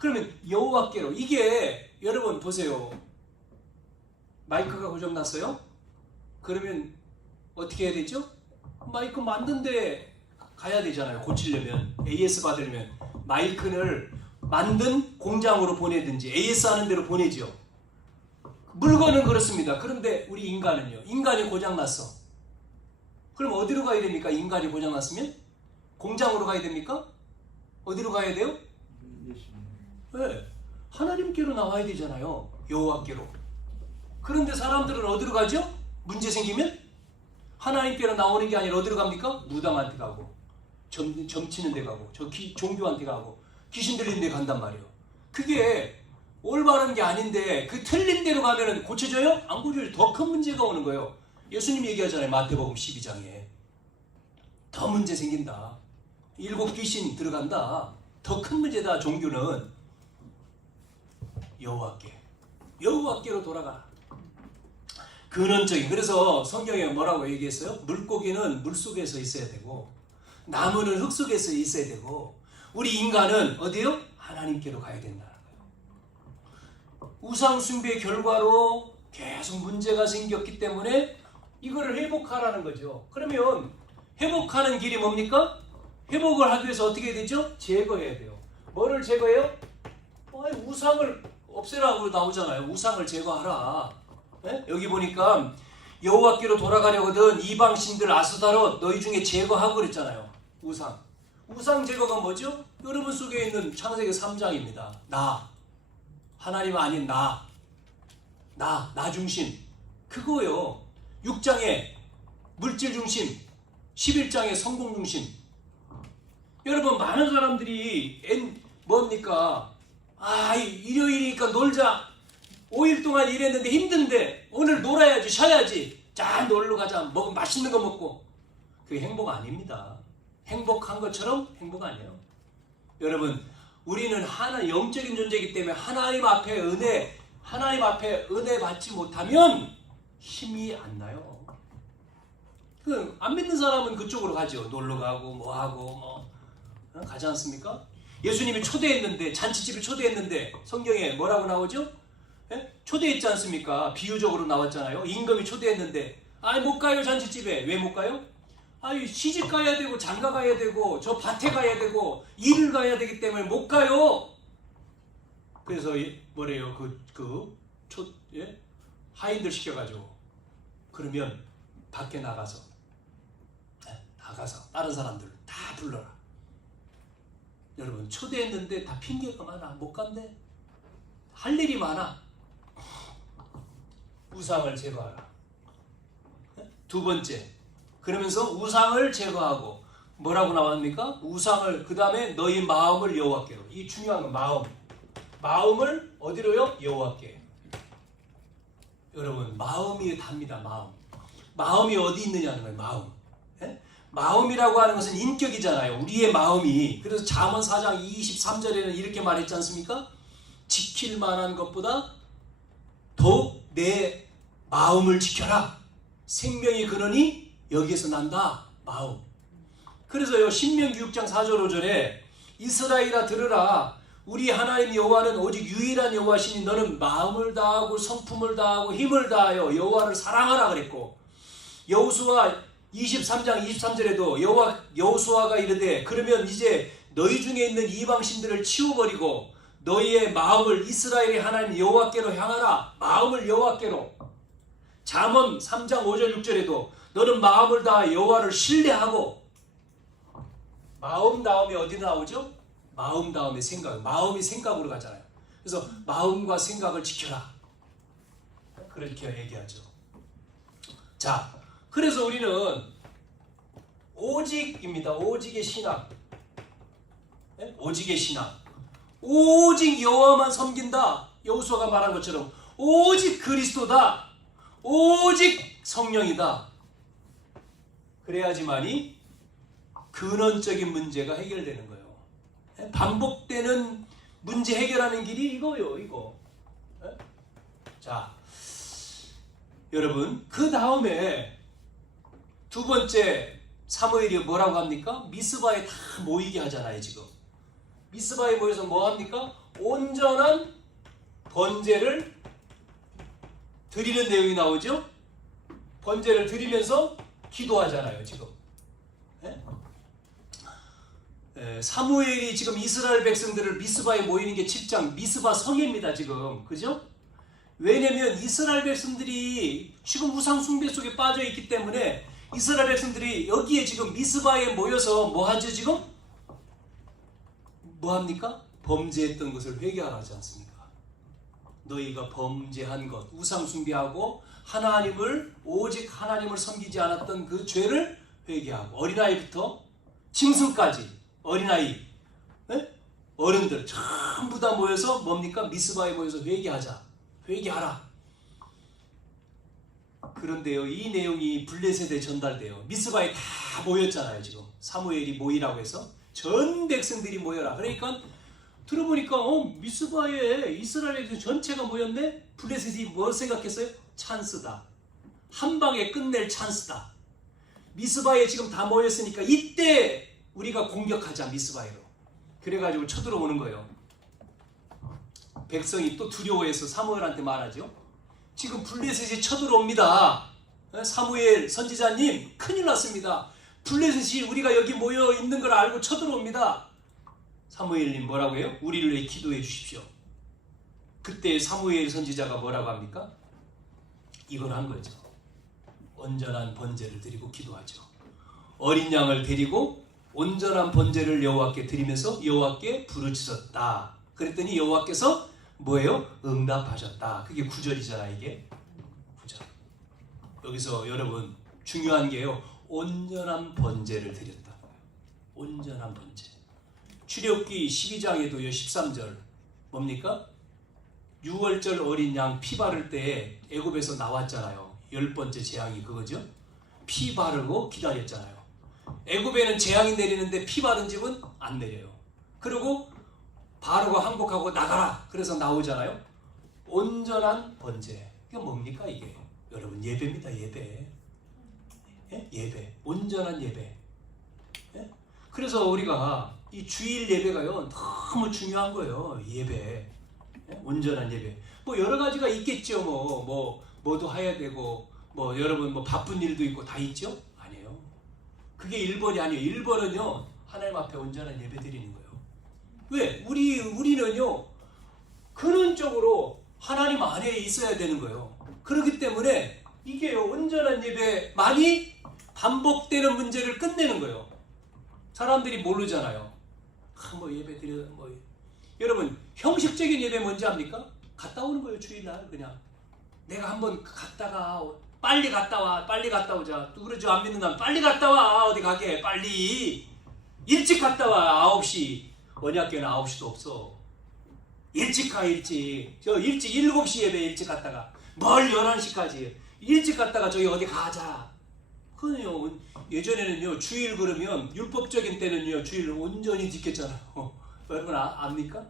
그러면 여호와께로. 이게 여러분 보세요. 마이크가 고장났어요? 그러면 어떻게 해야 되죠? 마이크 만든데 가야 되잖아요. 고치려면 AS 받으려면 마이크를 만든 공장으로 보내든지 AS 하는 데로 보내죠. 물건은 그렇습니다. 그런데 우리 인간은요. 인간이 고장났어. 그럼 어디로 가야 됩니까? 인간이 고장났으면? 공장으로 가야 됩니까? 어디로 가야 돼요? 네. 하나님께로 나와야 되잖아요. 여호와께로. 그런데 사람들은 어디로 가죠? 문제 생기면? 하나님께로 나오는 게 아니라 어디로 갑니까? 무당한테 가고 점치는 데 가고 종교한테 가고 귀신 들리는 데 간단 말이에요. 그게 올바른 게 아닌데 그 틀린 데로 가면 고쳐져요? 안 고쳐져요. 더 큰 문제가 오는 거예요. 예수님이 얘기하잖아요. 마태복음 12장에 더 문제 생긴다. 7 귀신 들어간다. 더 큰 문제다. 종교는 여호와께로 돌아가라. 근원적인. 그래서 성경에 뭐라고 얘기했어요? 물고기는 물속에서 있어야 되고 나무는 흙 속에서 있어야 되고 우리 인간은 어디요? 하나님께로 가야 된다는 거예요. 우상 숭배의 결과로 계속 문제가 생겼기 때문에 이거를 회복하라는 거죠. 그러면 회복하는 길이 뭡니까? 회복을 하기 위해서 어떻게 해야 되죠? 제거해야 돼요. 뭐를 제거해요? 우상을 없애라고 나오잖아요. 우상을 제거하라. 예? 여기 보니까 여호와께로 돌아가려거든 이방신들 아스다롯 너희 중에 제거하고 그랬잖아요. 우상 제거가 뭐죠? 여러분 속에 있는 창세기 3장입니다. 나, 하나님 아닌 나 중심, 그거요. 6장에 물질 중심, 11장에 성공 중심. 여러분, 많은 사람들이 뭡니까? 일요일이니까 놀자. 5일 동안 일했는데 힘든데 오늘 놀아야지, 쉬어야지. 자, 놀러 가자. 맛있는 거 먹고. 그게 행복 아닙니다. 행복한 것처럼 행복 아니에요. 여러분, 우리는 영적인 존재이기 때문에 하나님 앞에 은혜 받지 못하면 힘이 안 나요. 안 믿는 사람은 그쪽으로 가죠. 놀러 가고 가지 않습니까? 예수님이 초대했는데, 잔치집을 초대했는데 성경에 뭐라고 나오죠? 예? 초대했지 않습니까? 비유적으로 나왔잖아요. 임금이 초대했는데 못 가요. 잔치집에. 왜 못 가요? 시집 가야 되고 장가 가야 되고 저 밭에 가야 되고 일을 가야 되기 때문에 못 가요. 그래서 뭐래요? 하인들 시켜가지고 그러면 밖에 나가서 다른 사람들 다 불러라. 여러분, 초대했는데 다 핑계가 많아. 못 간대. 할 일이 많아. 우상을 제거하라. 두 번째, 그러면서 우상을 제거하고 뭐라고 나왔습니까? 우상을, 그 다음에 너희 마음을 여호와께로. 이 중요한 건 마음을 어디로요? 여호와께. 여러분, 마음이 답니다. 마음이 어디 있느냐는 거예요. 마음. 마음이라고 하는 것은 인격이잖아요. 우리의 마음이. 그래서 잠언 4장 23절에는 이렇게 말했지 않습니까? 지킬 만한 것보다 더욱 내 마음을 지켜라. 생명의 근원이 여기에서 난다. 마음. 그래서요, 신명기 6장 4절 5절에 이스라엘아 들으라. 우리 하나님 여호와는 오직 유일한 여호와시니 너는 마음을 다하고 성품을 다하고 힘을 다하여 여호와를 사랑하라 그랬고, 여호수아 23장 23절에도 여호수아가 이르되 그러면 이제 너희 중에 있는 이방신들을 치워버리고 너희의 마음을 이스라엘의 하나님 여호와께로 향하라. 마음을 여호와께로. 잠언 3장 5절 6절에도 너는 마음을 다하여 여호와를 신뢰하고. 마음 다음에 어디 나오죠? 마음 다음에 생각. 마음이 생각으로 가잖아요. 그래서 마음과 생각을 지켜라. 그렇게 얘기하죠. 자, 그래서 우리는 오직입니다. 오직의 신앙. 오직의 신앙. 오직 여호와만 섬긴다. 여호수아가 말한 것처럼 오직 그리스도다. 오직 성령이다. 그래야지만이 근원적인 문제가 해결되는 거예요. 반복되는 문제 해결하는 길이 이거요. 이거. 자, 여러분, 그 다음에 두 번째 사무엘이 뭐라고 합니까? 미스바에 다 모이게 하잖아요. 지금 미스바에 모여서 뭐 합니까? 온전한 번제를 드리는 내용이 나오죠. 번제를 드리면서 기도하잖아요. 지금 사무엘이 지금 이스라엘 백성들을 미스바에 모이는 게 7장 미스바 성입니다. 지금 그죠? 왜냐면 이스라엘 백성들이 지금 우상 숭배 속에 빠져 있기 때문에 이스라엘 백성들이 여기에 지금 미스바에 모여서 뭐 하죠? 지금 뭐 합니까? 범죄했던 것을 회개하지 않습니까? 너희가 범죄한 것, 우상 숭배하고 오직 하나님을 섬기지 않았던 그 죄를 회개하고, 어린아이부터 짐승까지 어린아이, 어른들 전부 다 모여서 뭡니까? 미스바에 모여서 회개하라. 그런데요, 이 내용이 블레셋에 전달돼요. 미스바에 다 모였잖아요. 지금 사무엘이 모이라고 해서 전 백성들이 모여라. 그러니까 들어보니까 미스바에 이스라엘 전체가 모였네. 블레셋이 뭐 생각했어요? 찬스다. 한 방에 끝낼 찬스다. 미스바에 지금 다 모였으니까 이때 우리가 공격하자. 미스바에로. 그래가지고 쳐들어오는 거예요. 백성이 또 두려워해서 사무엘한테 말하죠. 지금 블레셋이 쳐들어옵니다. 사무엘 선지자님, 큰일 났습니다. 블레셋이 우리가 여기 모여 있는 걸 알고 쳐들어옵니다. 사무엘님 뭐라고 해요? 우리를 위해 기도해 주십시오. 그때 사무엘 선지자가 뭐라고 합니까? 이걸 한 거죠. 온전한 번제를 드리고 기도하죠. 어린 양을 데리고 온전한 번제를 여호와께 드리면서 여호와께 부르짖었다. 그랬더니 여호와께서 뭐예요? 응답하셨다. 그게 9절이잖아. 이게 9절. 여기서 여러분 중요한 게요, 온전한 번제를 드렸다. 온전한 번제. 출애굽기 12장에도요 13절 뭡니까? 6월절 어린 양 피 바를 때 애굽에서 나왔잖아요. 10번째 재앙이 그거죠. 피 바르고 기다렸잖아요. 애굽에는 재앙이 내리는데 피 바른 집은 안 내려요. 그리고 바르고 항복하고 나가라. 그래서 나오잖아요. 온전한 번제. 이게 뭡니까 이게? 여러분 예배입니다. 예배. 예? 예배. 온전한 예배. 예? 그래서 우리가 이 주일 예배가요 너무 중요한 거예요. 예배. 예? 온전한 예배. 뭐 여러 가지가 있겠죠. 뭐도 해야 되고 뭐 여러분 뭐 바쁜 일도 있고 다 있죠. 아니에요. 그게 1번이 아니에요. 1번은요 하나님 앞에 온전한 예배 드리는 거예요. 왜? 우리는요 근원적으로 하나님 안에 있어야 되는 거예요. 그렇기 때문에 이게요 온전한 예배만이 반복되는 문제를 끝내는 거예요. 사람들이 모르잖아요. 뭐 예배 드려 여러분 형식적인 예배 뭔지 압니까? 갔다 오는 거예요. 주일날 그냥 내가 한번 갔다가 빨리 갔다 오자. 또 그러죠. 안 믿는 사람 빨리 갔다 와. 어디 가게 빨리 일찍 갔다 와. 9시 언약교는 9시도 없어. 일찍 가. 일찍 7시 예배 일찍 갔다가 뭘 11시까지 일찍 갔다가 저기 어디 가자. 그거는요 예전에는요 주일 그러면 율법적인 때는요 주일 온전히 지켰잖아요. 여러분 압니까?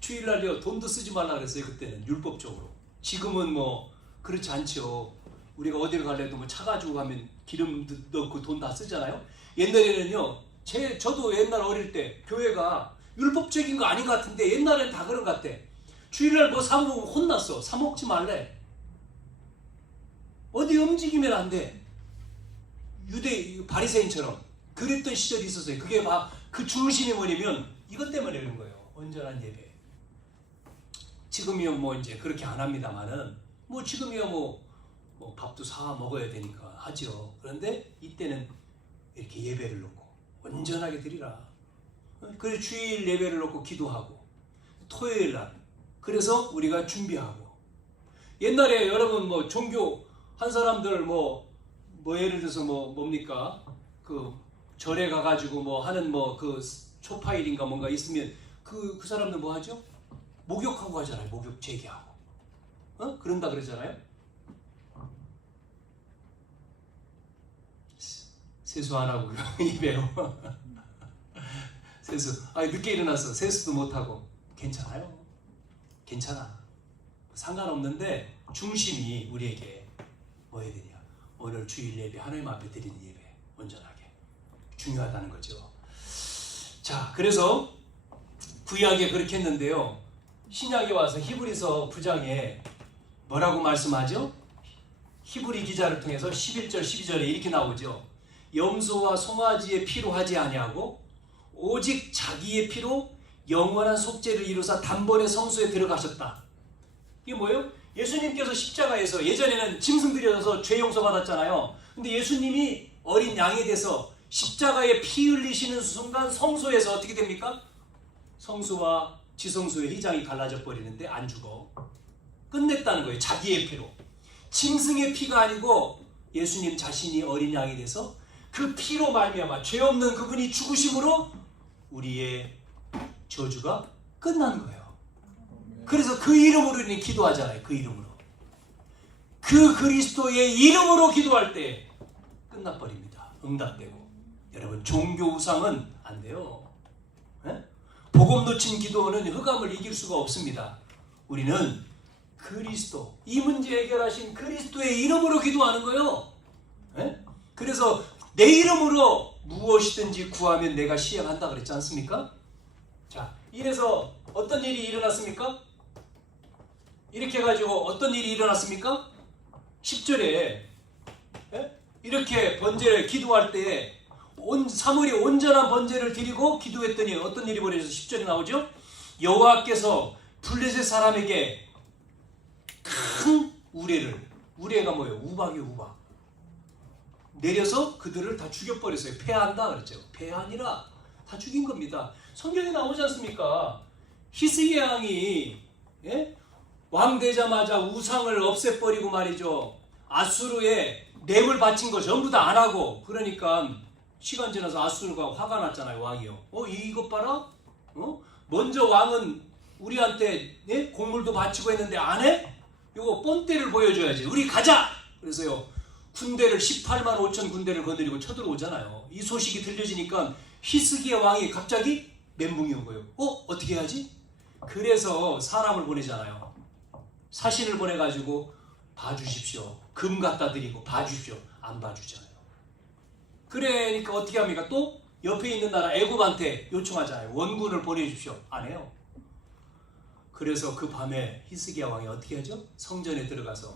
주일날요 돈도 쓰지 말라 그랬어요. 그때는 율법적으로. 지금은 뭐 그렇지 않죠. 우리가 어디를 가려도 뭐 차 가지고 가면 기름 넣고 돈 다 쓰잖아요. 옛날에는요 저도 옛날 어릴 때 교회가 율법적인 거 아닌 것 같은데 옛날엔 다 그런 것 같아. 주일날 뭐 사 먹으면 혼났어. 사 먹지 말래. 어디 움직이면 안 돼. 유대 바리새인처럼 그랬던 시절이 있었어요. 그게 막 그 중심이 뭐냐면 이것 때문에 그런 거예요. 온전한 예배. 지금이요 뭐 이제 그렇게 안 합니다만은 뭐 지금이요 뭐 밥도 사 먹어야 되니까 하죠. 그런데 이때는 이렇게 예배를 놓고 온전하게 드리라. 그래서 주일 예배를 놓고 기도하고 토요일 날 그래서 우리가 준비하고. 옛날에 여러분 뭐 종교 한 사람들 뭐 예를 들어서 뭡니까 그 절에 가가지고 뭐 하는 뭐 그 초파일인가 뭔가 있으면 그 사람들 뭐 하죠? 목욕하고 하잖아요. 목욕 재개하고. 그런다 그러잖아요. 세수 안 하고 입에요. 세수. 늦게 일어나서 세수도 못 하고 괜찮아요. 괜찮아. 상관없는데 중심이 우리에게 뭐 해야 되냐? 오늘 주일 예배 하나님 앞에 드리는 예배 온전하게 중요하다는 거죠. 자, 그래서 구약에 그렇게 했는데요. 신약에 와서 히브리서 9장에 뭐라고 말씀하죠? 히브리 기자를 통해서 11절 12절에 이렇게 나오죠. 염소와 송아지의 피로 하지 아니하고 오직 자기의 피로 영원한 속죄를 이루사 단번에 성소에 들어가셨다. 이게 뭐예요? 예수님께서 십자가에서 예전에는 짐승 들여서 죄 용서 받았잖아요. 근데 예수님이 어린 양이 돼서 십자가에 피 흘리시는 순간 성소에서 어떻게 됩니까? 성소와 지성소의 휘장이 갈라져 버리는데 안 죽어. 끝냈다는 거예요. 자기의 피로. 짐승의 피가 아니고 예수님 자신이 어린 양이 돼서 그 피로 말미암아 죄 없는 그분이 죽으심으로 우리의 저주가 끝난 거예요. 그래서 그 이름으로 우리는 기도하잖아요. 그 이름으로. 그 그리스도의 이름으로 기도할 때 끝나버립니다. 응답되고. 여러분 종교 우상은 안 돼요. 네? 복음 놓친 기도는 흑암을 이길 수가 없습니다. 우리는 그리스도, 이 문제 해결하신 그리스도의 이름으로 기도하는 거예요. 네? 그래서 내 이름으로 무엇이든지 구하면 내가 시행한다 그랬지 않습니까? 자, 이래서 어떤 일이 일어났습니까? 이렇게 해가지고 어떤 일이 일어났습니까? 10절에 이렇게 번제를 기도할 때 사무엘이 온전한 번제를 드리고 기도했더니 어떤 일이 벌어져서 10절에 나오죠? 여호와께서 블레셋 사람에게 큰 우레가 뭐예요? 우박이요, 우박. 내려서 그들을 다 죽여버렸어요. 패한다 그랬죠. 패 아니라 다 죽인 겁니다. 성경에 나오지 않습니까? 히스기야 왕이 왕 되자마자 우상을 없애버리고 말이죠. 아수르에 뇌물 바친 거 전부 다 안 하고, 그러니까 시간 지나서 아수르가 화가 났잖아요. 왕이요. 이것 봐라. 먼저 왕은 우리한테 곡물도 바치고 했는데 안 해? 이거 뻔때를 보여줘야지. 우리 가자. 그래서요, 군대를 18만 5천 군대를 거느리고 쳐들어오잖아요. 이 소식이 들려지니까 히스기야 왕이 갑자기 멘붕이 온 거예요. 어떻게 해야지? 그래서 사람을 보내잖아요. 사신을 보내가지고 봐주십시오. 금 갖다 드리고 봐주십시오. 안 봐주잖아요. 그러니까 어떻게 합니까? 또 옆에 있는 나라 애굽한테 요청하잖아요. 원군을 보내주십시오. 안 해요. 그래서 그 밤에 히스기야 왕이 어떻게 하죠? 성전에 들어가서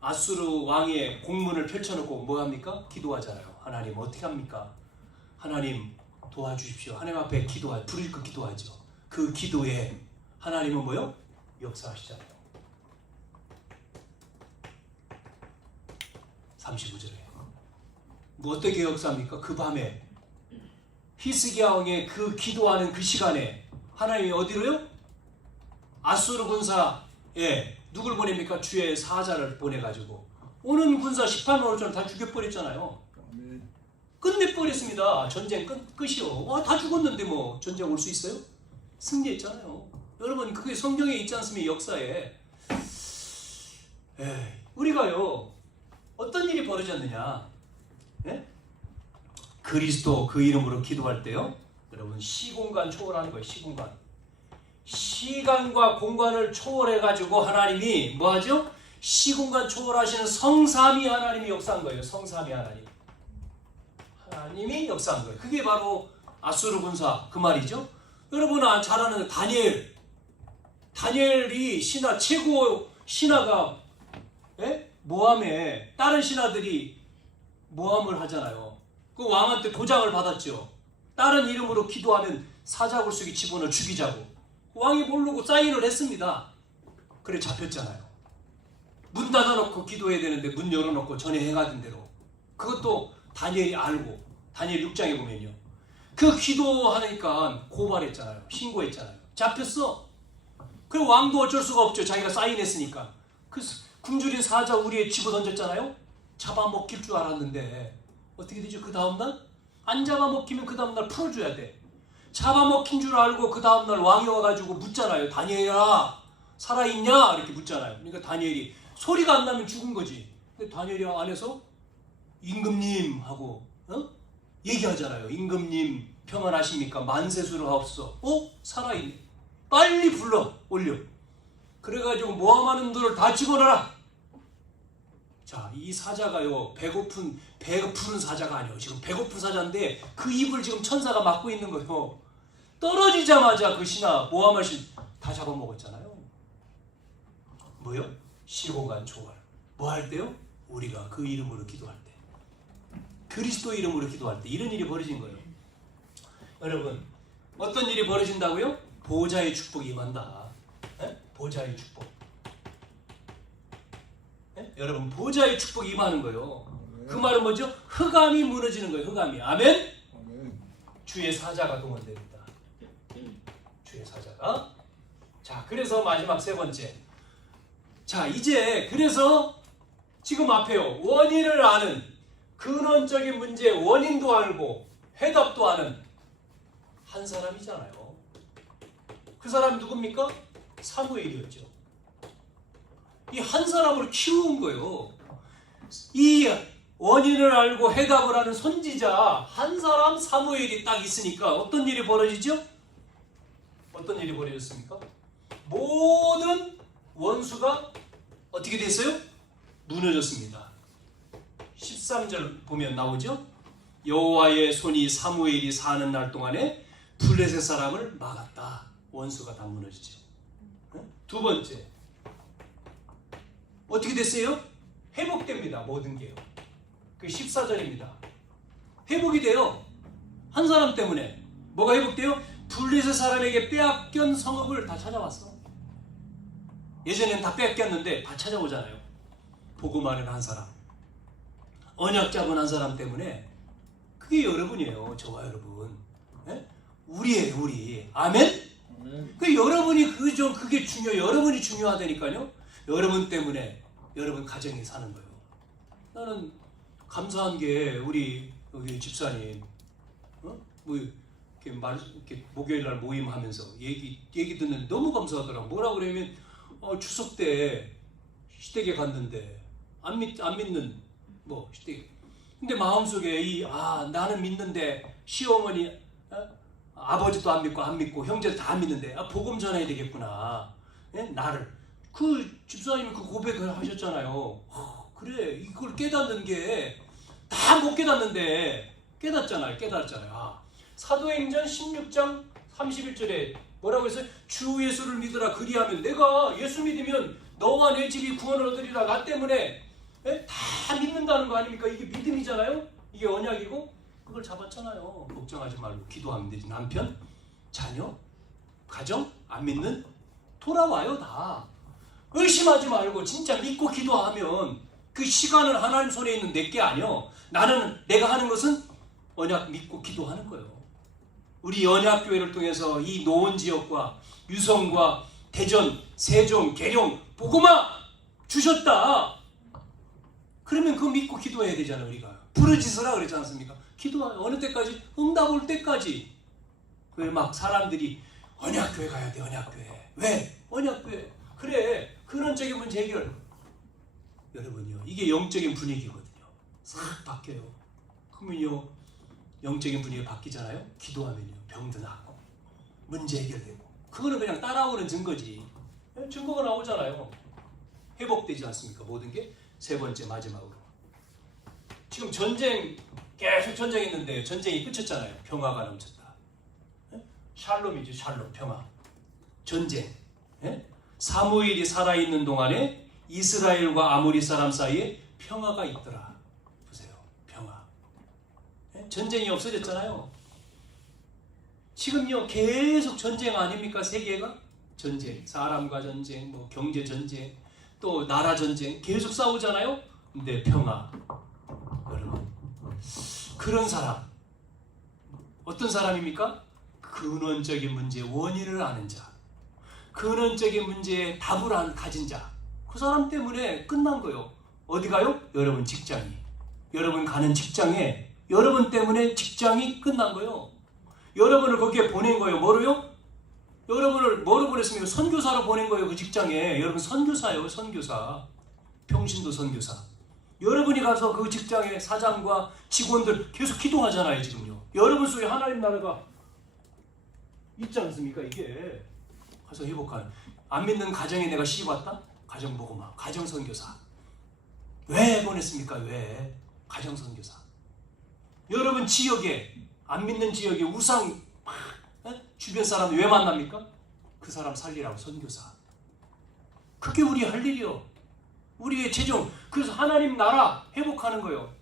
아수르 왕의 공문을 펼쳐놓고 뭐 합니까? 기도하잖아요. 하나님 어떻게 합니까? 하나님 도와주십시오. 하나님 앞에 불을 끄 기도하죠. 그 기도에 하나님은 뭐요? 역사하시잖아요. 35절에 뭐 어떻게 역사합니까? 그 밤에 히스기야 왕의 그 기도하는 그 시간에 하나님이 어디로요? 아수르 군사에 누굴 보냅니까? 주의 사자를 보내가지고 오는 군사 18만 5천 다 죽여버렸잖아요. 끝내버렸습니다. 전쟁 끝이요. 다 죽었는데 뭐 전쟁 올 수 있어요? 승리했잖아요. 여러분 그게 성경에 있지 않습니까? 역사에. 우리가요 어떤 일이 벌어졌느냐? 그리스도 그 이름으로 기도할 때요, 여러분 시공간 초월하는 거예요. 시간과 공간을 초월해가지고 하나님이 뭐하죠? 시공간 초월하시는 성삼위 하나님이 역사한 거예요. 성삼위 하나님이 역사한 거예요. 그게 바로 아수르 군사 그 말이죠. 여러분 잘 아는 다니엘이 최고 신하가 모함에 다른 신하들이 모함을 하잖아요. 그 왕한테 도장을 받았죠. 다른 이름으로 기도하면 사자굴 속에 집어넣어 죽이자고. 왕이 모르고 사인을 했습니다. 그래 잡혔잖아요. 문 닫아놓고 기도해야 되는데 문 열어놓고 전에 행하던 대로. 그것도 다니엘이 알고, 다니엘 6장에 보면요, 그 기도하니까 고발했잖아요. 신고했잖아요. 잡혔어. 그리고 왕도 어쩔 수가 없죠. 자기가 사인했으니까. 그 굶주린 사자 우리에 집어던졌잖아요. 잡아먹힐 줄 알았는데 어떻게 되죠? 그 다음날? 안 잡아먹히면 그 다음날 풀어줘야 돼. 잡아먹힌 줄 알고 그 다음날 왕이 와가지고 묻잖아요. 다니엘아 살아있냐? 이렇게 묻잖아요. 그러니까 다니엘이 소리가 안 나면 죽은 거지. 근데 다니엘이 안에서 임금님 하고 얘기하잖아요. 임금님 평안하십니까? 만세수를 하옵소서. 살아있네. 빨리 올려. 그래가지고 모함하는 들을 다 집어넣어라. 자, 이 사자가요, 배가 푸른 사자가 아니에요. 지금 배고픈 사자인데 그 입을 지금 천사가 막고 있는 거예요. 떨어지자마자 그 모함을 다 잡아먹었잖아요. 뭐요? 시공간 초월. 뭐 할 때요? 우리가 그 이름으로 기도할 때, 그리스도 이름으로 기도할 때 이런 일이 벌어진 거예요. 여러분 어떤 일이 벌어진다고요? 보좌의 축복이 임한다. 보좌의 축복. 여러분 보좌의 축복이 임하는 거예요. 그 말은 뭐죠? 흑암이 무너지는 거예요. 흑암이. 아멘? 주의 사자가 동원됩니다. 주의 사자가. 자, 그래서 마지막 세 번째. 자, 이제 그래서 지금 앞에요. 원인을 아는, 근원적인 문제의 원인도 알고 해답도 아는 한 사람이잖아요. 그 사람이 누굽니까? 사무엘이었죠. 이 한 사람을 키운 거예요. 이 원인을 알고 해답을 하는 선지자 한 사람 사무엘이 딱 있으니까 어떤 일이 벌어지죠? 어떤 일이 벌어졌습니까? 모든 원수가 어떻게 됐어요? 무너졌습니다. 13절 보면 나오죠? 여호와의 손이 사무엘이 사는 날 동안에 블레셋 사람을 막았다. 원수가 다 무너지죠. 두 번째, 어떻게 됐어요? 회복됩니다. 모든 게요. 그 14절입니다. 회복이 돼요. 한 사람 때문에. 뭐가 회복돼요? 블레셋 사람에게 빼앗긴 성읍을 다 찾아왔어. 예전엔 다 뺏겼는데 다 찾아오잖아요. 복음 안에 한 사람, 언약 잡은 한 사람 때문에 그게 여러분이에요. 저와 여러분. 예? 우리예요, 우리. 아멘? 그 여러분이 그게 여러분이 중요하다니까요. 여러분 때문에 여러분 가정이 사는 거예요. 나는 감사한 게 우리 여기 집사님, 뭐 이렇게 목요일 날 모임하면서 얘기 듣는 너무 감사하더라고. 뭐라 그러면 추석 때 시댁에 갔는데 안 믿는 뭐 시댁. 근데 마음속에 나는 믿는데 시어머니 아버지도 안 믿고 형제도 다 안 믿는데 복음 전해야 되겠구나. 예? 나를 그 집사님이 그 고백을 하셨잖아요. 그래 이걸 깨닫는 게 다 못 깨닫는데 깨닫잖아요. 사도행전 16장 31절에 뭐라고 했어요? 주 예수를 믿으라 그리하면 내가 예수 믿으면 너와 내 집이 구원을 얻으리라. 나 때문에 다 믿는다는 거 아닙니까? 이게 믿음이잖아요. 이게 언약이고 그걸 잡았잖아요. 걱정하지 말고 기도하면 되지. 남편, 자녀, 가정 안 믿는 돌아와요. 다 의심하지 말고 진짜 믿고 기도하면 그 시간은 하나님 손에 있는 내게 아니요. 내가 하는 것은 언약 믿고 기도하는 거예요. 우리 언약교회를 통해서 이 노원 지역과 유성과 대전, 세종, 계룡, 복음화 주셨다. 그러면 그거 믿고 기도해야 되잖아요. 우리가 부르짖으라 그랬지 않습니까? 어느 때까지? 응답 올 때까지. 왜 막 사람들이 언약교회 가야 돼. 언약교회. 왜? 언약교회. 그래. 근원적인 문제 해결. 여러분요. 이게 영적인 분위기거든요. 싹 바뀌어요. 그러면요. 영적인 분위기가 바뀌잖아요. 기도하면요. 병도 낫고 문제 해결되고. 그거는 그냥 따라오는 증거지. 증거가 나오잖아요. 회복되지 않습니까? 모든 게. 세 번째 마지막으로. 지금 계속 전쟁했는데 전쟁이 끝쳤잖아요. 평화가 넘쳤다. 샬롬이죠. 샬롬, 평화. 전쟁. 사무엘이 살아있는 동안에 이스라엘과 아모리 사람 사이에 평화가 있더라. 보세요. 평화. 전쟁이 없어졌잖아요. 지금요 계속 전쟁 아닙니까? 세계가 전쟁, 사람과 전쟁, 뭐 경제 전쟁, 또 나라 전쟁 계속 싸우잖아요. 근데 평화. 여러분 그런 사람 어떤 사람입니까? 근원적인 문제의 원인을 아는 자, 근원적인 문제의 답을 가진 자. 그 사람 때문에 끝난 거예요. 어디 가요? 여러분 직장이. 여러분 가는 직장에 여러분 때문에 직장이 끝난 거예요. 여러분을 거기에 보낸 거예요. 뭐로요? 여러분을 뭐로 보냈습니까? 선교사로 보낸 거예요. 그 직장에. 여러분 선교사예요. 선교사. 평신도 선교사. 여러분이 가서 그 직장의 사장과 직원들 계속 기도하잖아요. 지금요. 여러분 속에 하나님 나라가 있지 않습니까? 이게 가서 회복하는. 안 믿는 가정에 내가 시집 왔다? 가정복음화. 가정선교사. 왜 보냈습니까? 왜? 가정선교사. 여러분 지역에 안 믿는 지역에 우상 주변 사람 왜 만납니까? 그 사람 살리라고 선교사. 그게 우리 할 일이요. 우리의 최종. 그래서 하나님 나라 회복하는 거예요.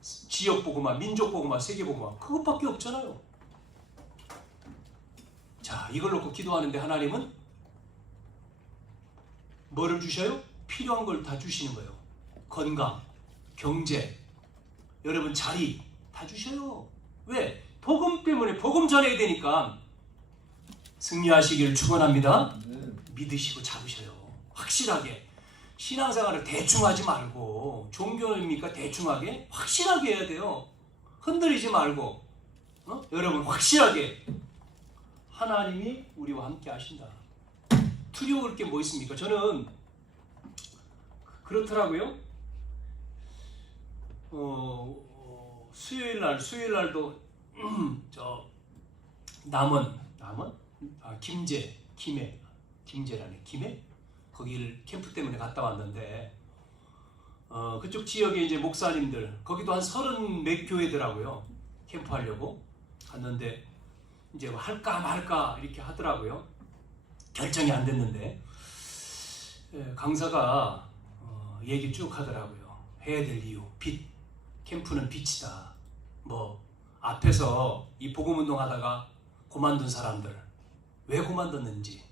지역 복음화, 민족 복음화, 세계 복음화. 그것밖에 없잖아요. 자, 이걸 놓고 기도하는데 하나님은 뭐를 주셔요? 필요한 걸 다 주시는 거예요. 건강, 경제, 여러분 자리 다 주셔요. 왜? 복음 때문에 복음 전해야 되니까. 승리하시기를 축원합니다. 믿으시고 잡으셔요. 확실하게. 신앙생활을 대충 하지 말고. 종교입니까? 대충하게? 확실하게 해야 돼요. 흔들리지 말고. 여러분 확실하게 하나님이 우리와 함께 하신다. 두려울 게 뭐 있습니까? 저는 그렇더라고요. 수요일 날도 저 김해 거기를 캠프 때문에 갔다 왔는데 그쪽 지역에 이제 목사님들 거기도 한 30 몇 교회더라고요. 캠프 하려고 갔는데 이제 할까 말까 이렇게 하더라고요. 결정이 안 됐는데 강사가 얘기 쭉 하더라고요. 해야 될 이유, 빛, 캠프는 빛이다. 뭐 앞에서 이 복음운동 하다가 고만둔 사람들 왜 고만뒀는지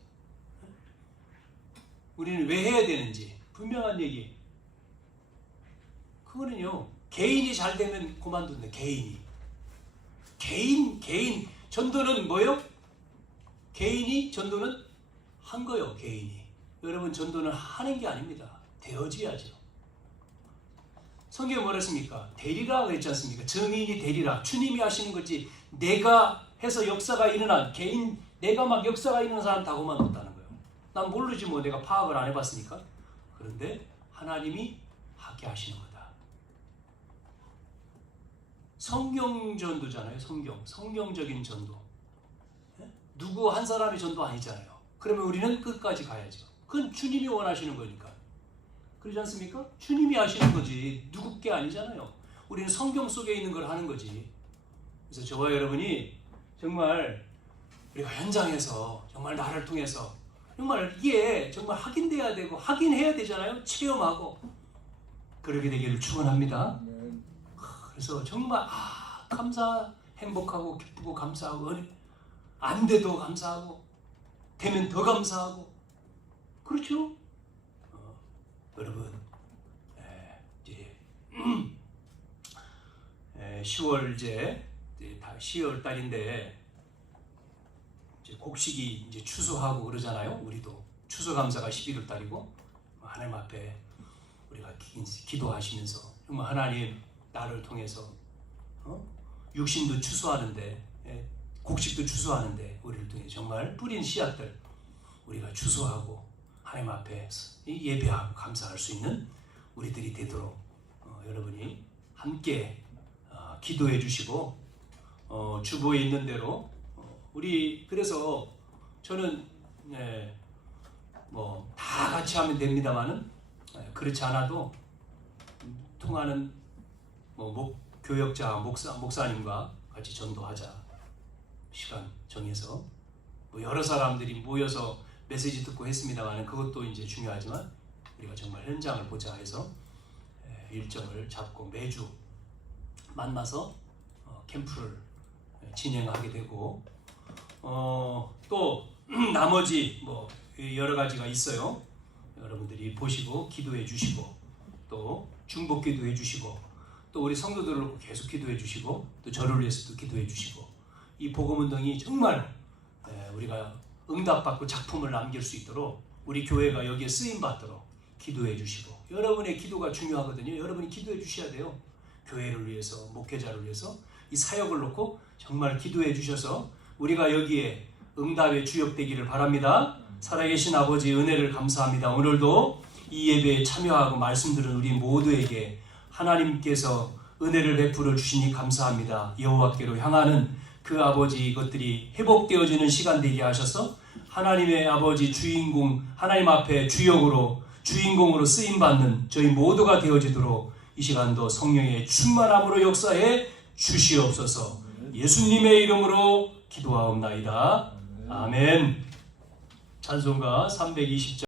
우리는 왜 해야 되는지 분명한 얘기. 그거는요, 개인이 잘 되면 그만둔다. 개인 전도는 뭐요? 개인이 전도는 한 거요. 개인이. 여러분, 전도는 하는 게 아닙니다. 되어져야죠. 성경에 뭐라 했습니까? 되리라 그랬지 않습니까? 정인이 되리라. 주님이 하시는 거지 내가 해서 역사가 일어난 개인, 내가 막 역사가 일어난 사람 다 그만뒀다는 거예요. 난 모르지 뭐, 내가 파악을 안 해봤으니까. 그런데 하나님이 하게 하시는 거다. 성경 전도잖아요. 성경적인 전도. 누구 한 사람의 전도 아니잖아요. 그러면 우리는 끝까지 가야죠. 그건 주님이 원하시는 거니까. 그러지 않습니까? 주님이 하시는 거지 누구 게 아니잖아요. 우리는 성경 속에 있는 걸 하는 거지. 그래서 저와 여러분이 정말 우리가 현장에서 정말 나를 통해서 정말 이게 정말 확인돼야 되고 확인해야 되잖아요. 체험하고 그렇게 되기를 축원합니다. 그래서 정말 행복하고 기쁘고 감사하고, 안 돼도 감사하고 되면 더 감사하고, 그렇죠? 여러분, 이제 10월 이제 10월 달인데 이제 곡식이 이제 추수하고 그러잖아요. 우리도 추수감사가 11월 달이고, 하나님 앞에 우리가 기도하시면서 정말 하나님 나를 통해서 육신도 추수하는데, 곡식도 추수하는데 우리를 통해 정말 뿌린 씨앗들 우리가 추수하고 하나님 앞에 예배하고 감사할 수 있는 우리들이 되도록 여러분이 함께 기도해 주시고, 주보에 있는 대로 우리, 그래서 저는 뭐 다 같이 하면 됩니다만은 그렇지 않아도 통하는 교역자 목사님과 같이 전도하자. 시간 정해서 여러 사람들이 모여서 메시지 듣고 했습니다만 그것도 이제 중요하지만 우리가 정말 현장을 보자 해서 일정을 잡고 매주 만나서 캠프를 진행하게 되고, 또 나머지 뭐 여러 가지가 있어요. 여러분들이 보시고 기도해 주시고, 또 중복 기도해 주시고, 또 우리 성도들을 놓고 계속 기도해 주시고, 또 저를 위해서도 기도해 주시고, 이 복음운동이 정말 우리가 응답받고 작품을 남길 수 있도록 우리 교회가 여기에 쓰임받도록 기도해 주시고, 여러분의 기도가 중요하거든요. 여러분이 기도해 주셔야 돼요. 교회를 위해서, 목회자를 위해서 이 사역을 놓고 정말 기도해 주셔서 우리가 여기에 응답의 주역되기를 바랍니다. 살아계신 아버지, 은혜를 감사합니다. 오늘도 이 예배에 참여하고 말씀 들은 우리 모두에게 하나님께서 은혜를 베풀어 주시니 감사합니다. 여호와께로 향하는 그 아버지, 이것들이 회복되어지는 시간 되게 하셔서 하나님의 아버지 주인공, 하나님 앞에 주인공으로 쓰임받는 저희 모두가 되어지도록 이 시간도 성령의 충만함으로 역사해 주시옵소서. 예수님의 이름으로 기도하옵나이다. 아멘. 찬송가 320장